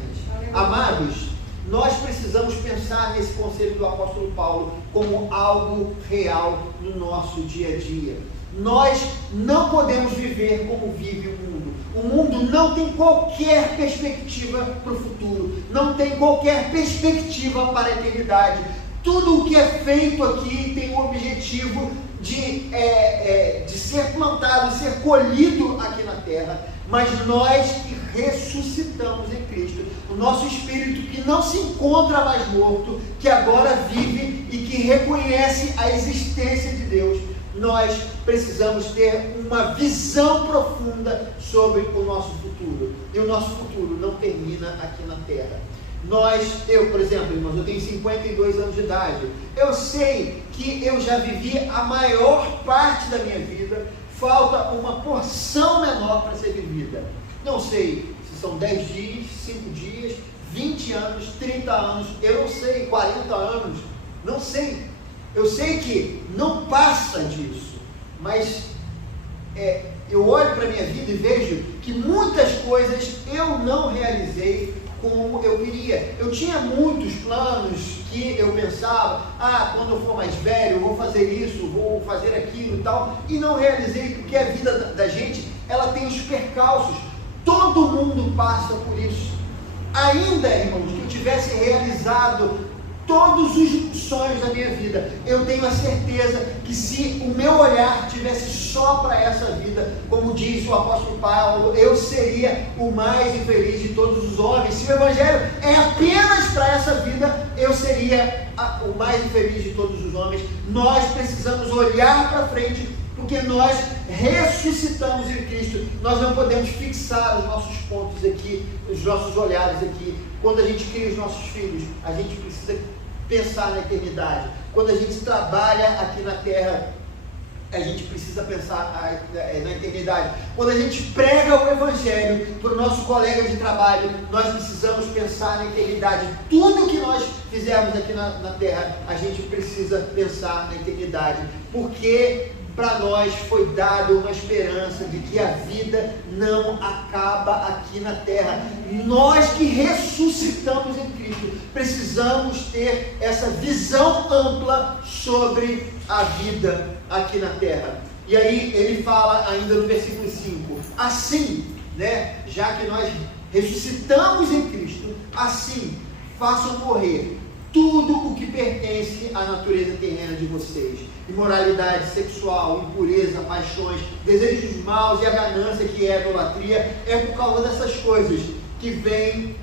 Amados, nós precisamos pensar nesse conselho do apóstolo Paulo como algo real no nosso dia a dia. Nós não podemos viver como vive o mundo. O mundo não tem qualquer perspectiva para o futuro, não tem qualquer perspectiva para a eternidade. Tudo o que é feito aqui tem o objetivo de ser plantado, de ser colhido aqui na terra. Mas nós que ressuscitamos em Cristo, o nosso espírito que não se encontra mais morto, que agora vive e que reconhece a existência de Deus, nós precisamos ter uma visão profunda sobre o nosso futuro. E o nosso futuro não termina aqui na terra. Eu, por exemplo, irmãos, eu tenho 52 anos de idade. Eu sei que eu já vivi a maior parte da minha vida. Falta uma porção menor para ser vivida. Não sei se são 10 dias, 5 dias, 20 anos, 30 anos, eu não sei, 40 anos, não sei. Eu sei que não passa disso, mas eu olho para a minha vida e vejo que muitas coisas eu não realizei como eu queria. Eu tinha muitos planos que eu pensava, quando eu for mais velho, eu vou fazer isso, vou fazer aquilo e tal, e não realizei, porque a vida da gente, ela tem os percalços, todo mundo passa por isso. Ainda, irmãos, que eu tivesse realizado todos os sonhos da minha vida, eu tenho a certeza que se o meu olhar tivesse só para essa vida, como diz o apóstolo Paulo, eu seria o mais infeliz de todos os homens. Se o Evangelho é apenas para essa vida, eu seria o mais infeliz de todos os homens. Nós precisamos olhar para frente, porque nós ressuscitamos em Cristo. Nós não podemos fixar os nossos pontos aqui, os nossos olhares aqui. Quando a gente cria os nossos filhos, a gente precisa pensar na eternidade. Quando a gente trabalha aqui na terra, a gente precisa pensar na eternidade. Quando a gente prega o Evangelho para o nosso colega de trabalho, nós precisamos pensar na eternidade. Tudo que nós fizermos aqui na terra, a gente precisa pensar na eternidade, porque para nós foi dada uma esperança de que a vida não acaba aqui na terra. Nós que ressuscitamos em Cristo, precisamos ter essa visão ampla sobre a vida aqui na terra. E aí ele fala ainda no versículo 5, assim, né, já que nós ressuscitamos em Cristo, assim, façam morrer tudo o que pertence à natureza terrena de vocês: imoralidade sexual, impureza, paixões, desejos maus e a ganância, que é a idolatria. É por causa dessas coisas que vem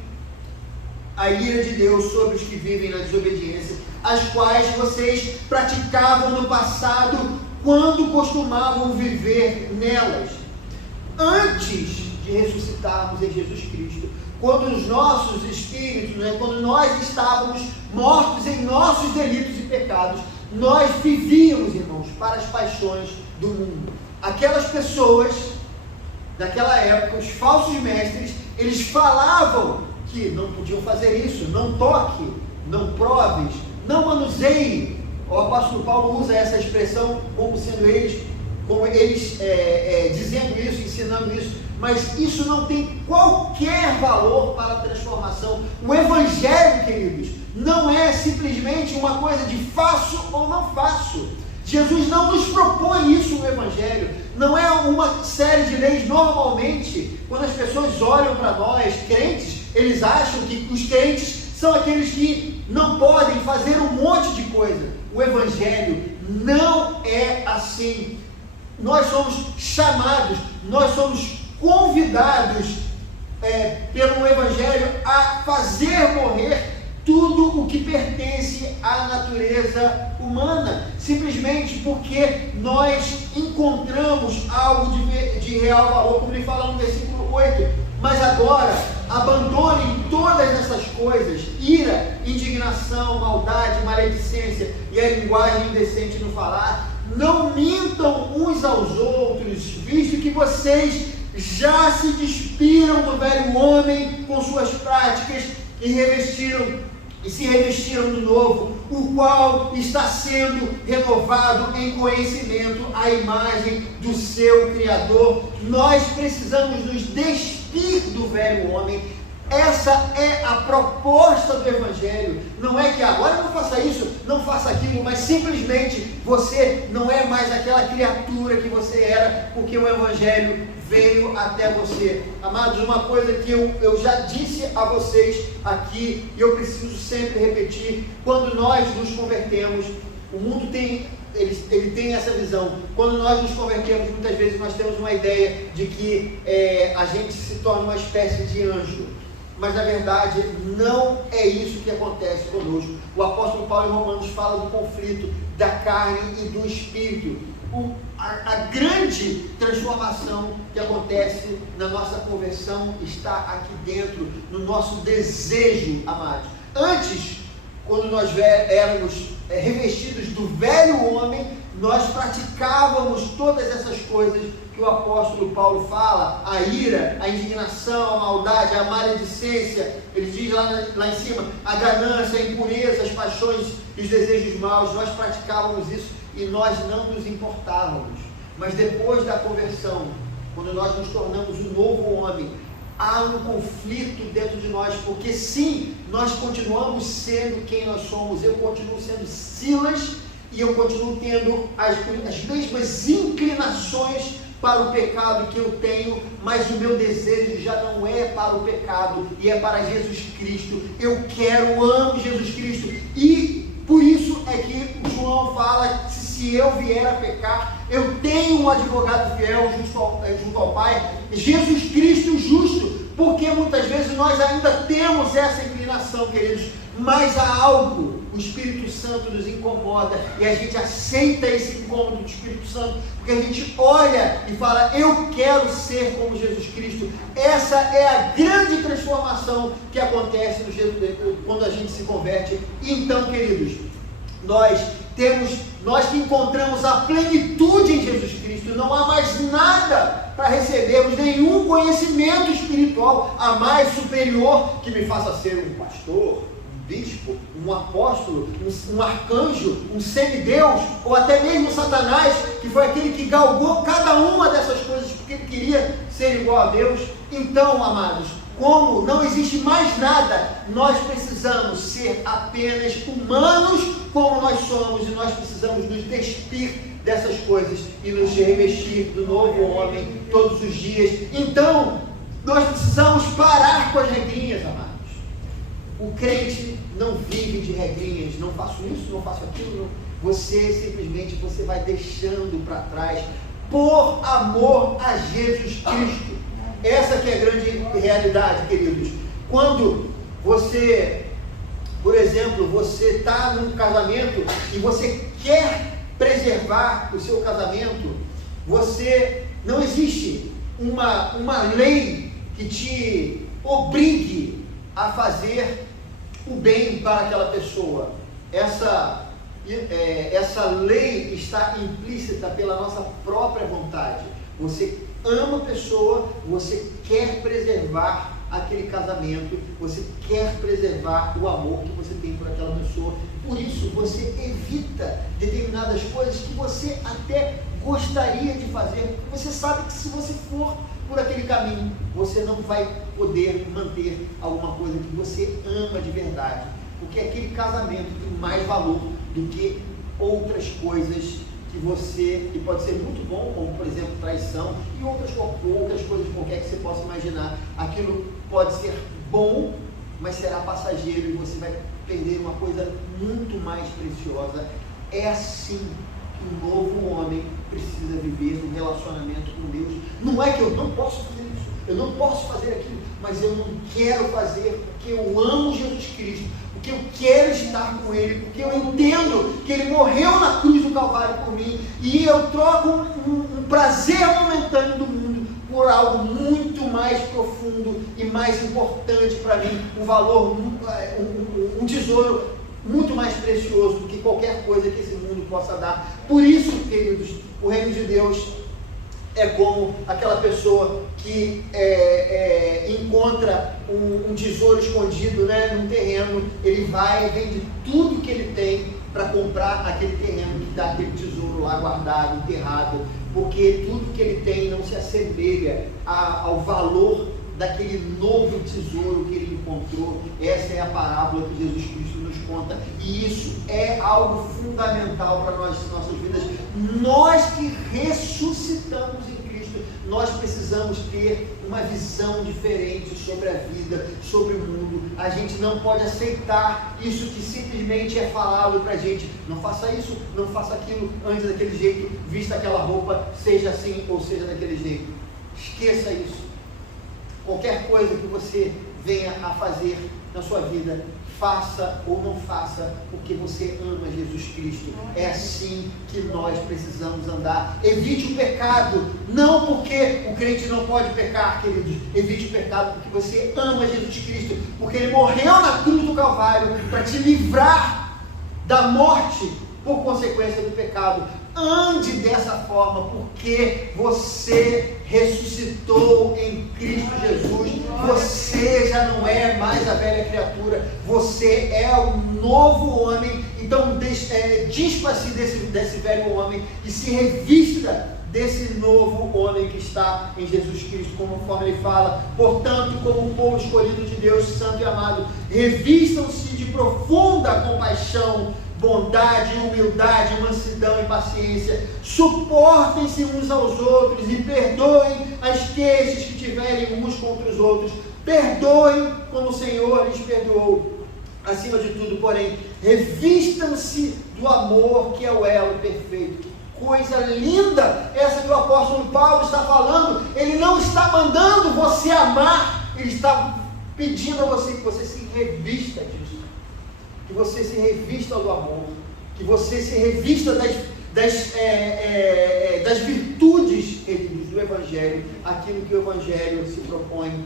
a ira de Deus sobre os que vivem na desobediência, as quais vocês praticavam no passado, quando costumavam viver nelas. Antes de ressuscitarmos em Jesus Cristo, quando os nossos espíritos, quando nós estávamos mortos em nossos delitos e pecados, nós vivíamos, irmãos, para as paixões do mundo. Aquelas pessoas daquela época, os falsos mestres, eles falavam que não podiam fazer isso: não toque, não proves, não manuseie. O apóstolo Paulo usa essa expressão como sendo eles dizendo isso, ensinando isso, mas isso não tem qualquer valor para a transformação. O Evangelho, queridos, não é simplesmente uma coisa de faço ou não faço. Jesus não nos propõe isso no Evangelho. Não é uma série de leis. Normalmente, quando as pessoas olham para nós, crentes, eles acham que os crentes são aqueles que não podem fazer um monte de coisa. O Evangelho não é assim. Nós somos chamados, nós somos convidados pelo Evangelho a fazer morrer tudo o que pertence à natureza humana, simplesmente porque nós encontramos algo de real valor, como ele fala no versículo 8. Mas agora, abandonem todas essas coisas: ira, indignação, maldade, maledicência e a linguagem indecente no falar. Não mintam uns aos outros, visto que vocês já se despiram do velho homem com suas práticas e se revestiram do novo, o qual está sendo renovado em conhecimento à imagem do seu Criador. Nós precisamos nos despir do velho homem. Essa é a proposta do Evangelho. Não é que agora não faça isso, não faça aquilo, mas simplesmente você não é mais aquela criatura que você era, porque o Evangelho veio até você. Amados, uma coisa que eu já disse a vocês aqui, e eu preciso sempre repetir: quando nós nos convertemos, o mundo ele tem essa visão. Quando nós nos convertemos, muitas vezes nós temos uma ideia de que a gente se torna uma espécie de anjo. Mas na verdade não é isso que acontece conosco. O apóstolo Paulo em Romanos fala do conflito da carne e do espírito. A grande transformação que acontece na nossa conversão está aqui dentro, no nosso desejo, amados. Antes, quando nós éramos revestidos do velho homem, nós praticávamos todas essas coisas que o apóstolo Paulo fala: a ira, a indignação, a maldade, a maledicência. Ele diz lá em cima: a ganância, a impureza, as paixões e os desejos maus. Nós praticávamos isso e nós não nos importávamos. Mas depois da conversão, quando nós nos tornamos um novo homem, há um conflito dentro de nós, porque sim, nós continuamos sendo quem nós somos. Eu continuo sendo Silas e eu continuo tendo as mesmas inclinações para o pecado que eu tenho, mas o meu desejo já não é para o pecado, e é para Jesus Cristo. Eu amo Jesus Cristo, e por isso é que João fala: se se eu vier a pecar, eu tenho um advogado fiel junto ao Pai, Jesus Cristo justo, porque muitas vezes nós ainda temos essa inclinação, queridos, mas há algo, o Espírito Santo nos incomoda, e a gente aceita esse incômodo do Espírito Santo, porque a gente olha e fala, eu quero ser como Jesus Cristo. Essa é a grande transformação que acontece quando a gente se converte. Então, queridos, nós que encontramos a plenitude em Jesus Cristo, não há mais nada para recebermos, nenhum conhecimento espiritual a mais superior que me faça ser um pastor, um bispo, um apóstolo, um arcanjo, um semideus, ou até mesmo Satanás, que foi aquele que galgou cada uma dessas coisas porque ele queria ser igual a Deus. Então, amados, como não existe mais nada, nós precisamos ser apenas humanos como nós somos, e nós precisamos nos despir dessas coisas e nos revestir do novo homem todos os dias. Então, nós precisamos parar com as regrinhas, amados. O crente não vive de regrinhas, não faço isso, não faço aquilo, não. Você vai deixando para trás, por amor a Jesus Cristo. Essa que é a grande realidade, queridos. Quando você, por exemplo, você está num casamento e você quer preservar o seu casamento, não existe uma lei que te obrigue a fazer o bem para aquela pessoa. Essa lei está implícita pela nossa própria vontade. Você ama a pessoa, você quer preservar aquele casamento, você quer preservar o amor que você tem por aquela pessoa. Por isso você evita determinadas coisas que você até gostaria de fazer. Você sabe que se você for por aquele caminho, você não vai poder manter alguma coisa que você ama de verdade, porque aquele casamento tem mais valor do que outras coisas que pode ser muito bom, como por exemplo traição e outras coisas qualquer que você possa imaginar. Aquilo pode ser bom, mas será passageiro e você vai perder uma coisa muito mais preciosa. É assim que um novo homem precisa viver um relacionamento com Deus. Não é que eu não posso fazer isso, eu não posso fazer aquilo, mas eu não quero fazer porque eu amo Jesus Cristo, porque eu quero estar com Ele, porque eu entendo que Ele morreu na cruz do Calvário por mim, e eu troco um prazer momentâneo do mundo por algo muito mais profundo e mais importante para mim, um valor, um tesouro muito mais precioso do que qualquer coisa que esse mundo possa dar. Por isso, queridos, o reino de Deus é como aquela pessoa que encontra um tesouro escondido, né, num terreno. Ele vai e vende tudo que ele tem para comprar aquele terreno que está aquele tesouro lá guardado, enterrado, porque tudo que ele tem não se assemelha ao valor daquele novo tesouro que ele encontrou. Essa é a parábola que Jesus Cristo nos conta, e isso é algo fundamental para nossas vidas. Nós que ressuscitamos em Cristo, nós precisamos ter uma visão diferente sobre a vida, sobre o mundo. A gente não pode aceitar isso que simplesmente é falado para a gente. Não faça isso, não faça aquilo, antes daquele jeito, vista aquela roupa, seja assim ou seja daquele jeito. Esqueça isso. Qualquer coisa que você venha a fazer na sua vida, faça ou não faça, porque você ama Jesus Cristo. É assim que nós precisamos andar. Evite o pecado, não porque o crente não pode pecar, queridos. Evite o pecado porque você ama Jesus Cristo, porque Ele morreu na cruz do Calvário para te livrar da morte por consequência do pecado. Ande dessa forma, porque você ressuscitou em Cristo Jesus. Você já não é mais a velha criatura, você é o novo homem. Então despa-se desse velho homem e se revista desse novo homem que está em Jesus Cristo, conforme ele fala. Portanto, como o povo escolhido de Deus, santo e amado, revistam-se de profunda compaixão, bondade, humildade, mansidão e paciência. Suportem-se uns aos outros e perdoem as queixas que tiverem uns contra os outros. Perdoem como o Senhor lhes perdoou. Acima de tudo, porém, revistam-se do amor, que é o elo perfeito. Que coisa linda essa que o apóstolo Paulo está falando. Ele não está mandando você amar, ele está pedindo a você que você se revista disso, que você se revista do amor, que você se revista das virtudes, queridos, do Evangelho, aquilo que o Evangelho se propõe.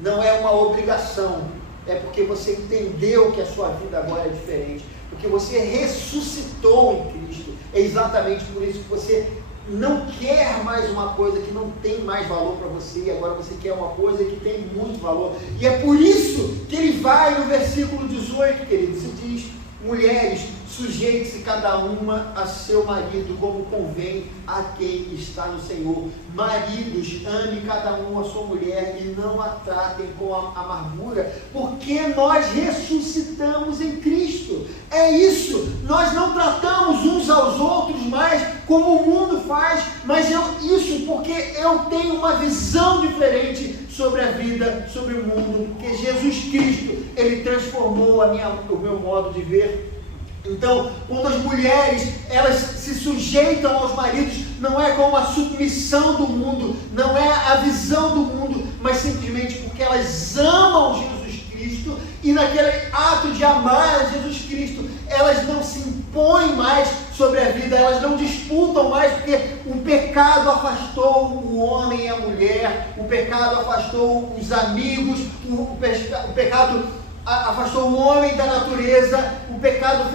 Não é uma obrigação, é porque você entendeu que a sua vida agora é diferente, porque você ressuscitou em Cristo. É exatamente por isso que você não quer mais uma coisa que não tem mais valor para você, e agora você quer uma coisa que tem muito valor. E é por isso que ele vai no versículo 18, queridos, e diz: mulheres, sujeite-se cada uma a seu marido, como convém a quem está no Senhor. Maridos, ame cada um a sua mulher e não a tratem com amargura, porque nós ressuscitamos em Cristo. É isso, nós não tratamos uns aos outros mais como o mundo faz, mas isso porque eu tenho uma visão diferente sobre a vida, sobre o mundo, porque Jesus Cristo, Ele transformou o meu modo de ver. Então, quando as mulheres, elas se sujeitam aos maridos, não é com uma submissão do mundo, não é a visão do mundo, mas simplesmente porque elas amam Jesus Cristo, e naquele ato de amar a Jesus Cristo, elas não se impõem mais sobre a vida, elas não disputam mais, porque o pecado afastou o homem e a mulher, o pecado afastou os amigos, o pecado afastou o homem da natureza, o pecado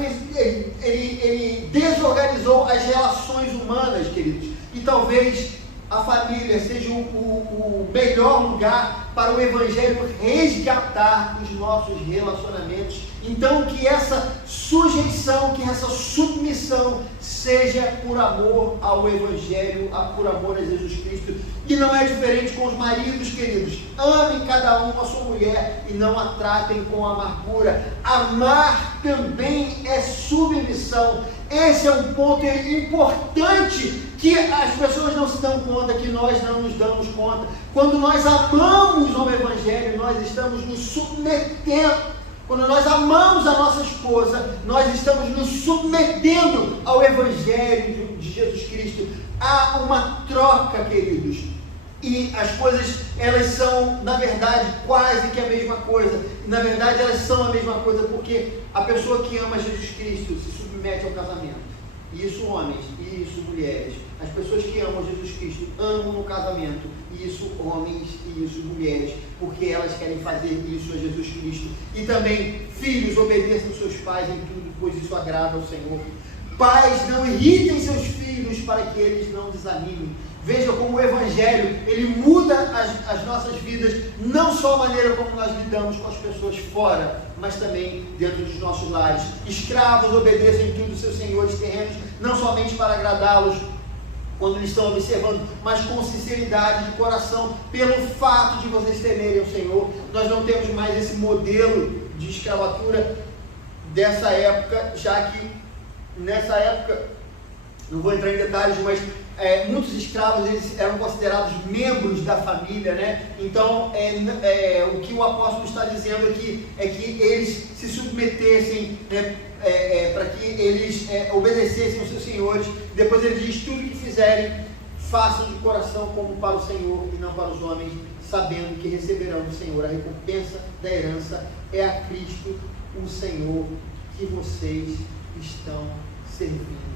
ele desorganizou as relações humanas, queridos. E talvez a família seja o melhor lugar para o Evangelho resgatar os nossos relacionamentos. Então, que essa sujeição, que essa submissão seja por amor ao Evangelho, por amor a Jesus Cristo. E não é diferente com os maridos, queridos. Amem cada um a sua mulher e não a tratem com amargura. Amar também é submissão. Esse é um ponto importante que as pessoas não se dão conta, que nós não nos damos conta. Quando nós amamos o Evangelho, nós estamos nos submetendo. Quando nós amamos a nossa esposa, nós estamos nos submetendo ao Evangelho de Jesus Cristo. Há uma troca, queridos. E as coisas, elas são, na verdade, quase que a mesma coisa. Na verdade, elas são a mesma coisa, porque a pessoa que ama Jesus Cristo se submete ao casamento. Isso homens, e isso mulheres. As pessoas que amam Jesus Cristo amam no casamento, e isso homens e isso mulheres, porque elas querem fazer isso a Jesus Cristo. E também, filhos, obedeçam seus pais em tudo, pois isso agrada ao Senhor. Pais, não irritem seus filhos para que eles não desanimem. Veja como o Evangelho, ele muda as nossas vidas, não só a maneira como nós lidamos com as pessoas fora, mas também dentro dos nossos lares. Escravos, obedeçam em tudo seus senhores terrenos, não somente para agradá-los quando eles estão observando, mas com sinceridade de coração, pelo fato de vocês temerem o Senhor. Nós não temos mais esse modelo de escravatura dessa época, já que nessa época, não vou entrar em detalhes, mas muitos escravos eles eram considerados membros da família, né? Então, o que o apóstolo está dizendo aqui é que eles se submetessem, né, para que eles obedecessem aos seus senhores. Depois ele diz: tudo que fizerem, façam de coração como para o Senhor e não para os homens, sabendo que receberão do Senhor a recompensa da herança. É a Cristo, o Senhor, que vocês estão servindo.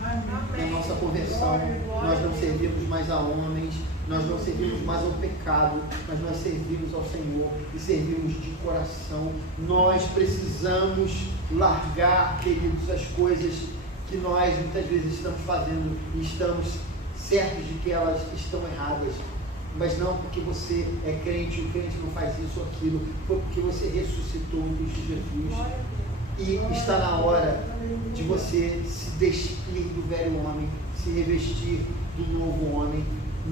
Na nossa conversão, nós não servimos mais a homens, nós não servimos mais ao pecado, mas nós servimos ao Senhor e servimos de coração. Nós precisamos largar, queridos, as coisas que nós muitas vezes estamos fazendo e estamos certos de que elas estão erradas, mas não porque você é crente, o crente não faz isso ou aquilo, foi porque você ressuscitou em Cristo Jesus. E está na hora de você se despir do velho homem, se revestir do novo homem.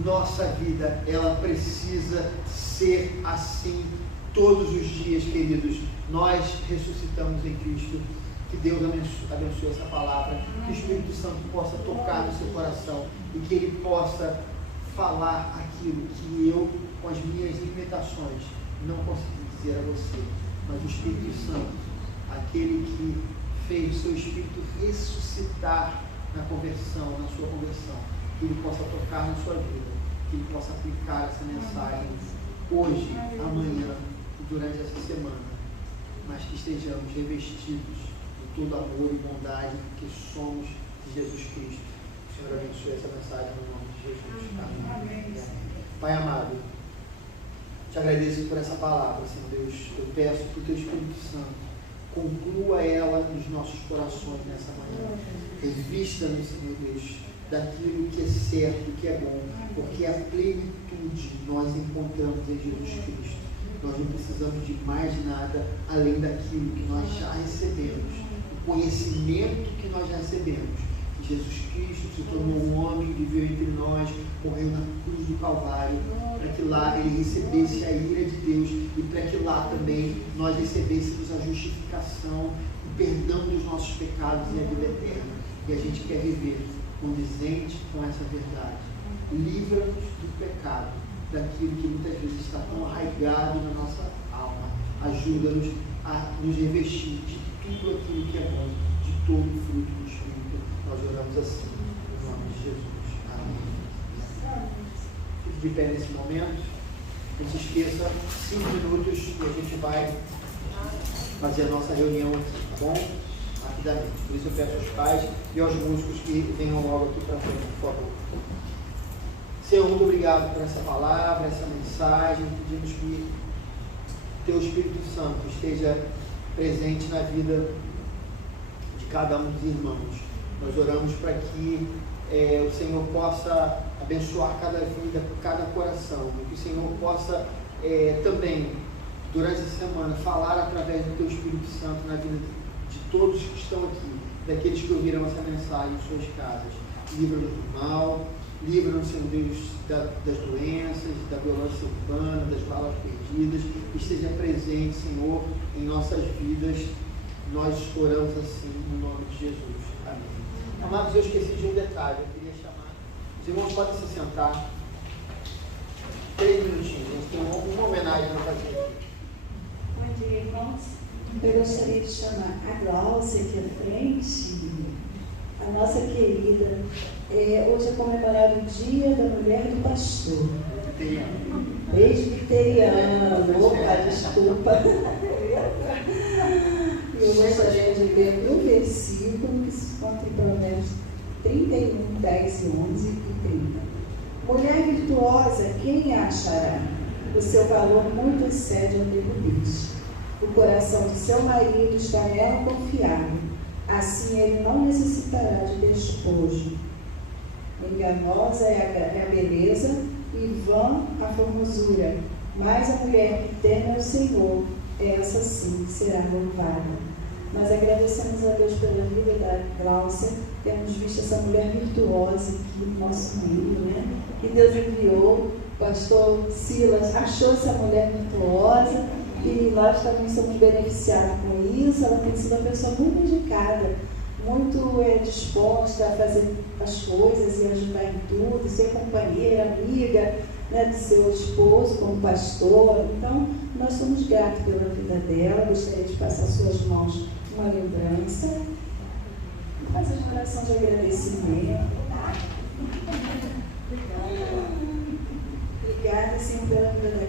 Nossa vida, ela precisa ser assim todos os dias, queridos. Nós ressuscitamos em Cristo. Que Deus abençoe essa palavra, que o Espírito Santo possa tocar no seu coração e que Ele possa falar aquilo que eu, com as minhas limitações, não consegui dizer a você. Mas o Espírito Santo, aquele que fez o seu Espírito ressuscitar na conversão, na sua conversão, que Ele possa tocar na sua vida, que Ele possa aplicar essa mensagem hoje, amanhã e durante essa semana, mas que estejamos revestidos de todo amor e bondade, porque somos de Jesus Cristo. O Senhor abençoe essa mensagem no nome de Jesus. Amém. Pai amado, te agradeço por essa palavra, Senhor Deus. Eu peço que o Teu Espírito Santo conclua ela nos nossos corações nessa manhã. Revista-nos, Senhor Deus, daquilo que é certo, que é bom, porque a plenitude nós encontramos em Jesus Cristo. Nós não precisamos de mais nada além daquilo que nós já recebemos, o conhecimento que nós já recebemos. Que Jesus Cristo se tornou um homem, viveu entre nós, morreu na cruz do Calvário, para que lá Ele recebesse a ira de Deus e para que lá também nós recebêssemos a justificação, o perdão dos nossos pecados e a vida eterna. E a gente quer viver condizente com essa verdade. Livra-nos do pecado, daquilo que muitas vezes está tão arraigado na nossa alma. Ajuda-nos a nos revestir de tudo aquilo que é bom, de todo o fruto do Espírito. Nós oramos assim, em nome de Jesus. Amém. Fique de pé nesse momento. Não se esqueça, 5 minutos e a gente vai fazer a nossa reunião aqui, tá bom? Rapidamente. Por isso eu peço aos pais e aos músicos que venham logo aqui para frente, por favor. Senhor, muito obrigado por essa palavra, essa mensagem. Pedimos que Teu Espírito Santo esteja presente na vida de cada um dos irmãos. Nós oramos para que o Senhor possa abençoar cada vida, cada coração, e que o Senhor possa também, durante essa semana, falar através do Teu Espírito Santo na vida de todos que estão aqui, daqueles que ouviram essa mensagem em suas casas. Livra-nos do mal, livra-nos, Senhor Deus, das doenças, da violência urbana, das balas perdidas, esteja presente, Senhor, em nossas vidas. Nós oramos assim no nome de Jesus. Amém. Amados, eu esqueci de um detalhe, eu queria chamar. Os irmãos podem se sentar. 3 minutinhos, a gente tem uma homenagem a fazer aqui. Bom dia, irmãos. Eu gostaria de chamar a Glaucia aqui à frente, a nossa querida. Hoje é comemorado o Dia da Mulher do Pastor. Presbiteriano. Opa, desculpa. Eu gostaria de ler um versículo que se encontra em Provérbios 31, 10 e 11 e 30. Mulher virtuosa, quem a achará? O seu valor muito excede ao deles. O coração de seu marido está nela confiável. Assim ele não necessitará de despojo. Enganosa é a beleza e vã a formosura. Mas a mulher que teme ao Senhor, essa sim será louvada. Nós agradecemos a Deus pela vida da Glaucia. Temos visto essa mulher virtuosa aqui no nosso meio, né? Que Deus enviou. O pastor Silas achou essa mulher virtuosa e nós também somos beneficiados com isso. Ela tem sido uma pessoa muito indicada, muito disposta a fazer as coisas e ajudar em tudo, ser companheira, amiga, né, do seu esposo como pastor. Então, nós somos gratos pela vida dela. Gostaria de passar às suas mãos uma lembrança e fazer uma oração de agradecimento. Obrigada, Senhor, pela vida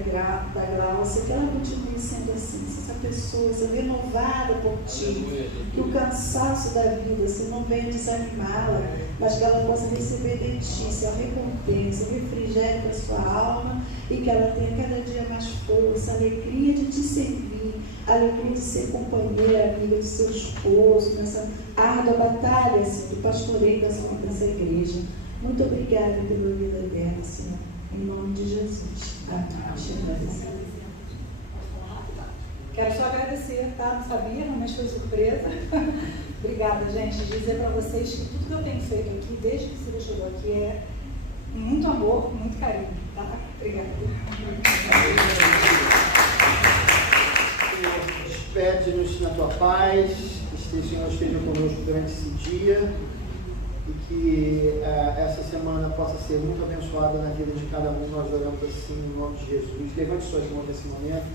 da Glaucia, que ela continue sendo assim, essa pessoa, renovada por Ti, que o cansaço da vida, Senhor, não venha desanimá-la, mas que ela possa receber de Ti, Senhor, recompensa, refrigério para a sua alma, e que ela tenha cada dia mais força, alegria de Te servir, alegria de ser companheira, amiga do seu esposo, nessa árdua batalha, Senhor, do pastoreio dessa igreja. Muito obrigada pela vida dela, Senhor. Em nome de Jesus. Amém. Quero só agradecer, tá? Não sabia, mas foi surpresa. Obrigada, gente. Dizer para vocês que tudo que eu tenho feito aqui, desde que você chegou aqui, é muito amor, muito carinho, tá? Obrigada. Despede-nos na tua paz, que o Senhor esteja conosco durante esse dia e que essa semana possa ser muito abençoada na vida de cada um. Nós oramos assim no nome de Jesus. Levante suas mãos nesse momento.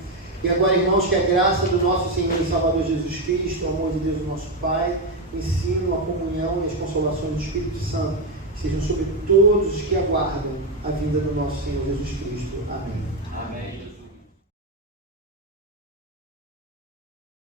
E agora, irmãos, que a graça do nosso Senhor e Salvador Jesus Cristo, o amor de Deus, o nosso Pai, o ensino, a comunhão e as consolações do Espírito Santo sejam sobre todos os que aguardam a vinda do nosso Senhor Jesus Cristo. Amém. Amém.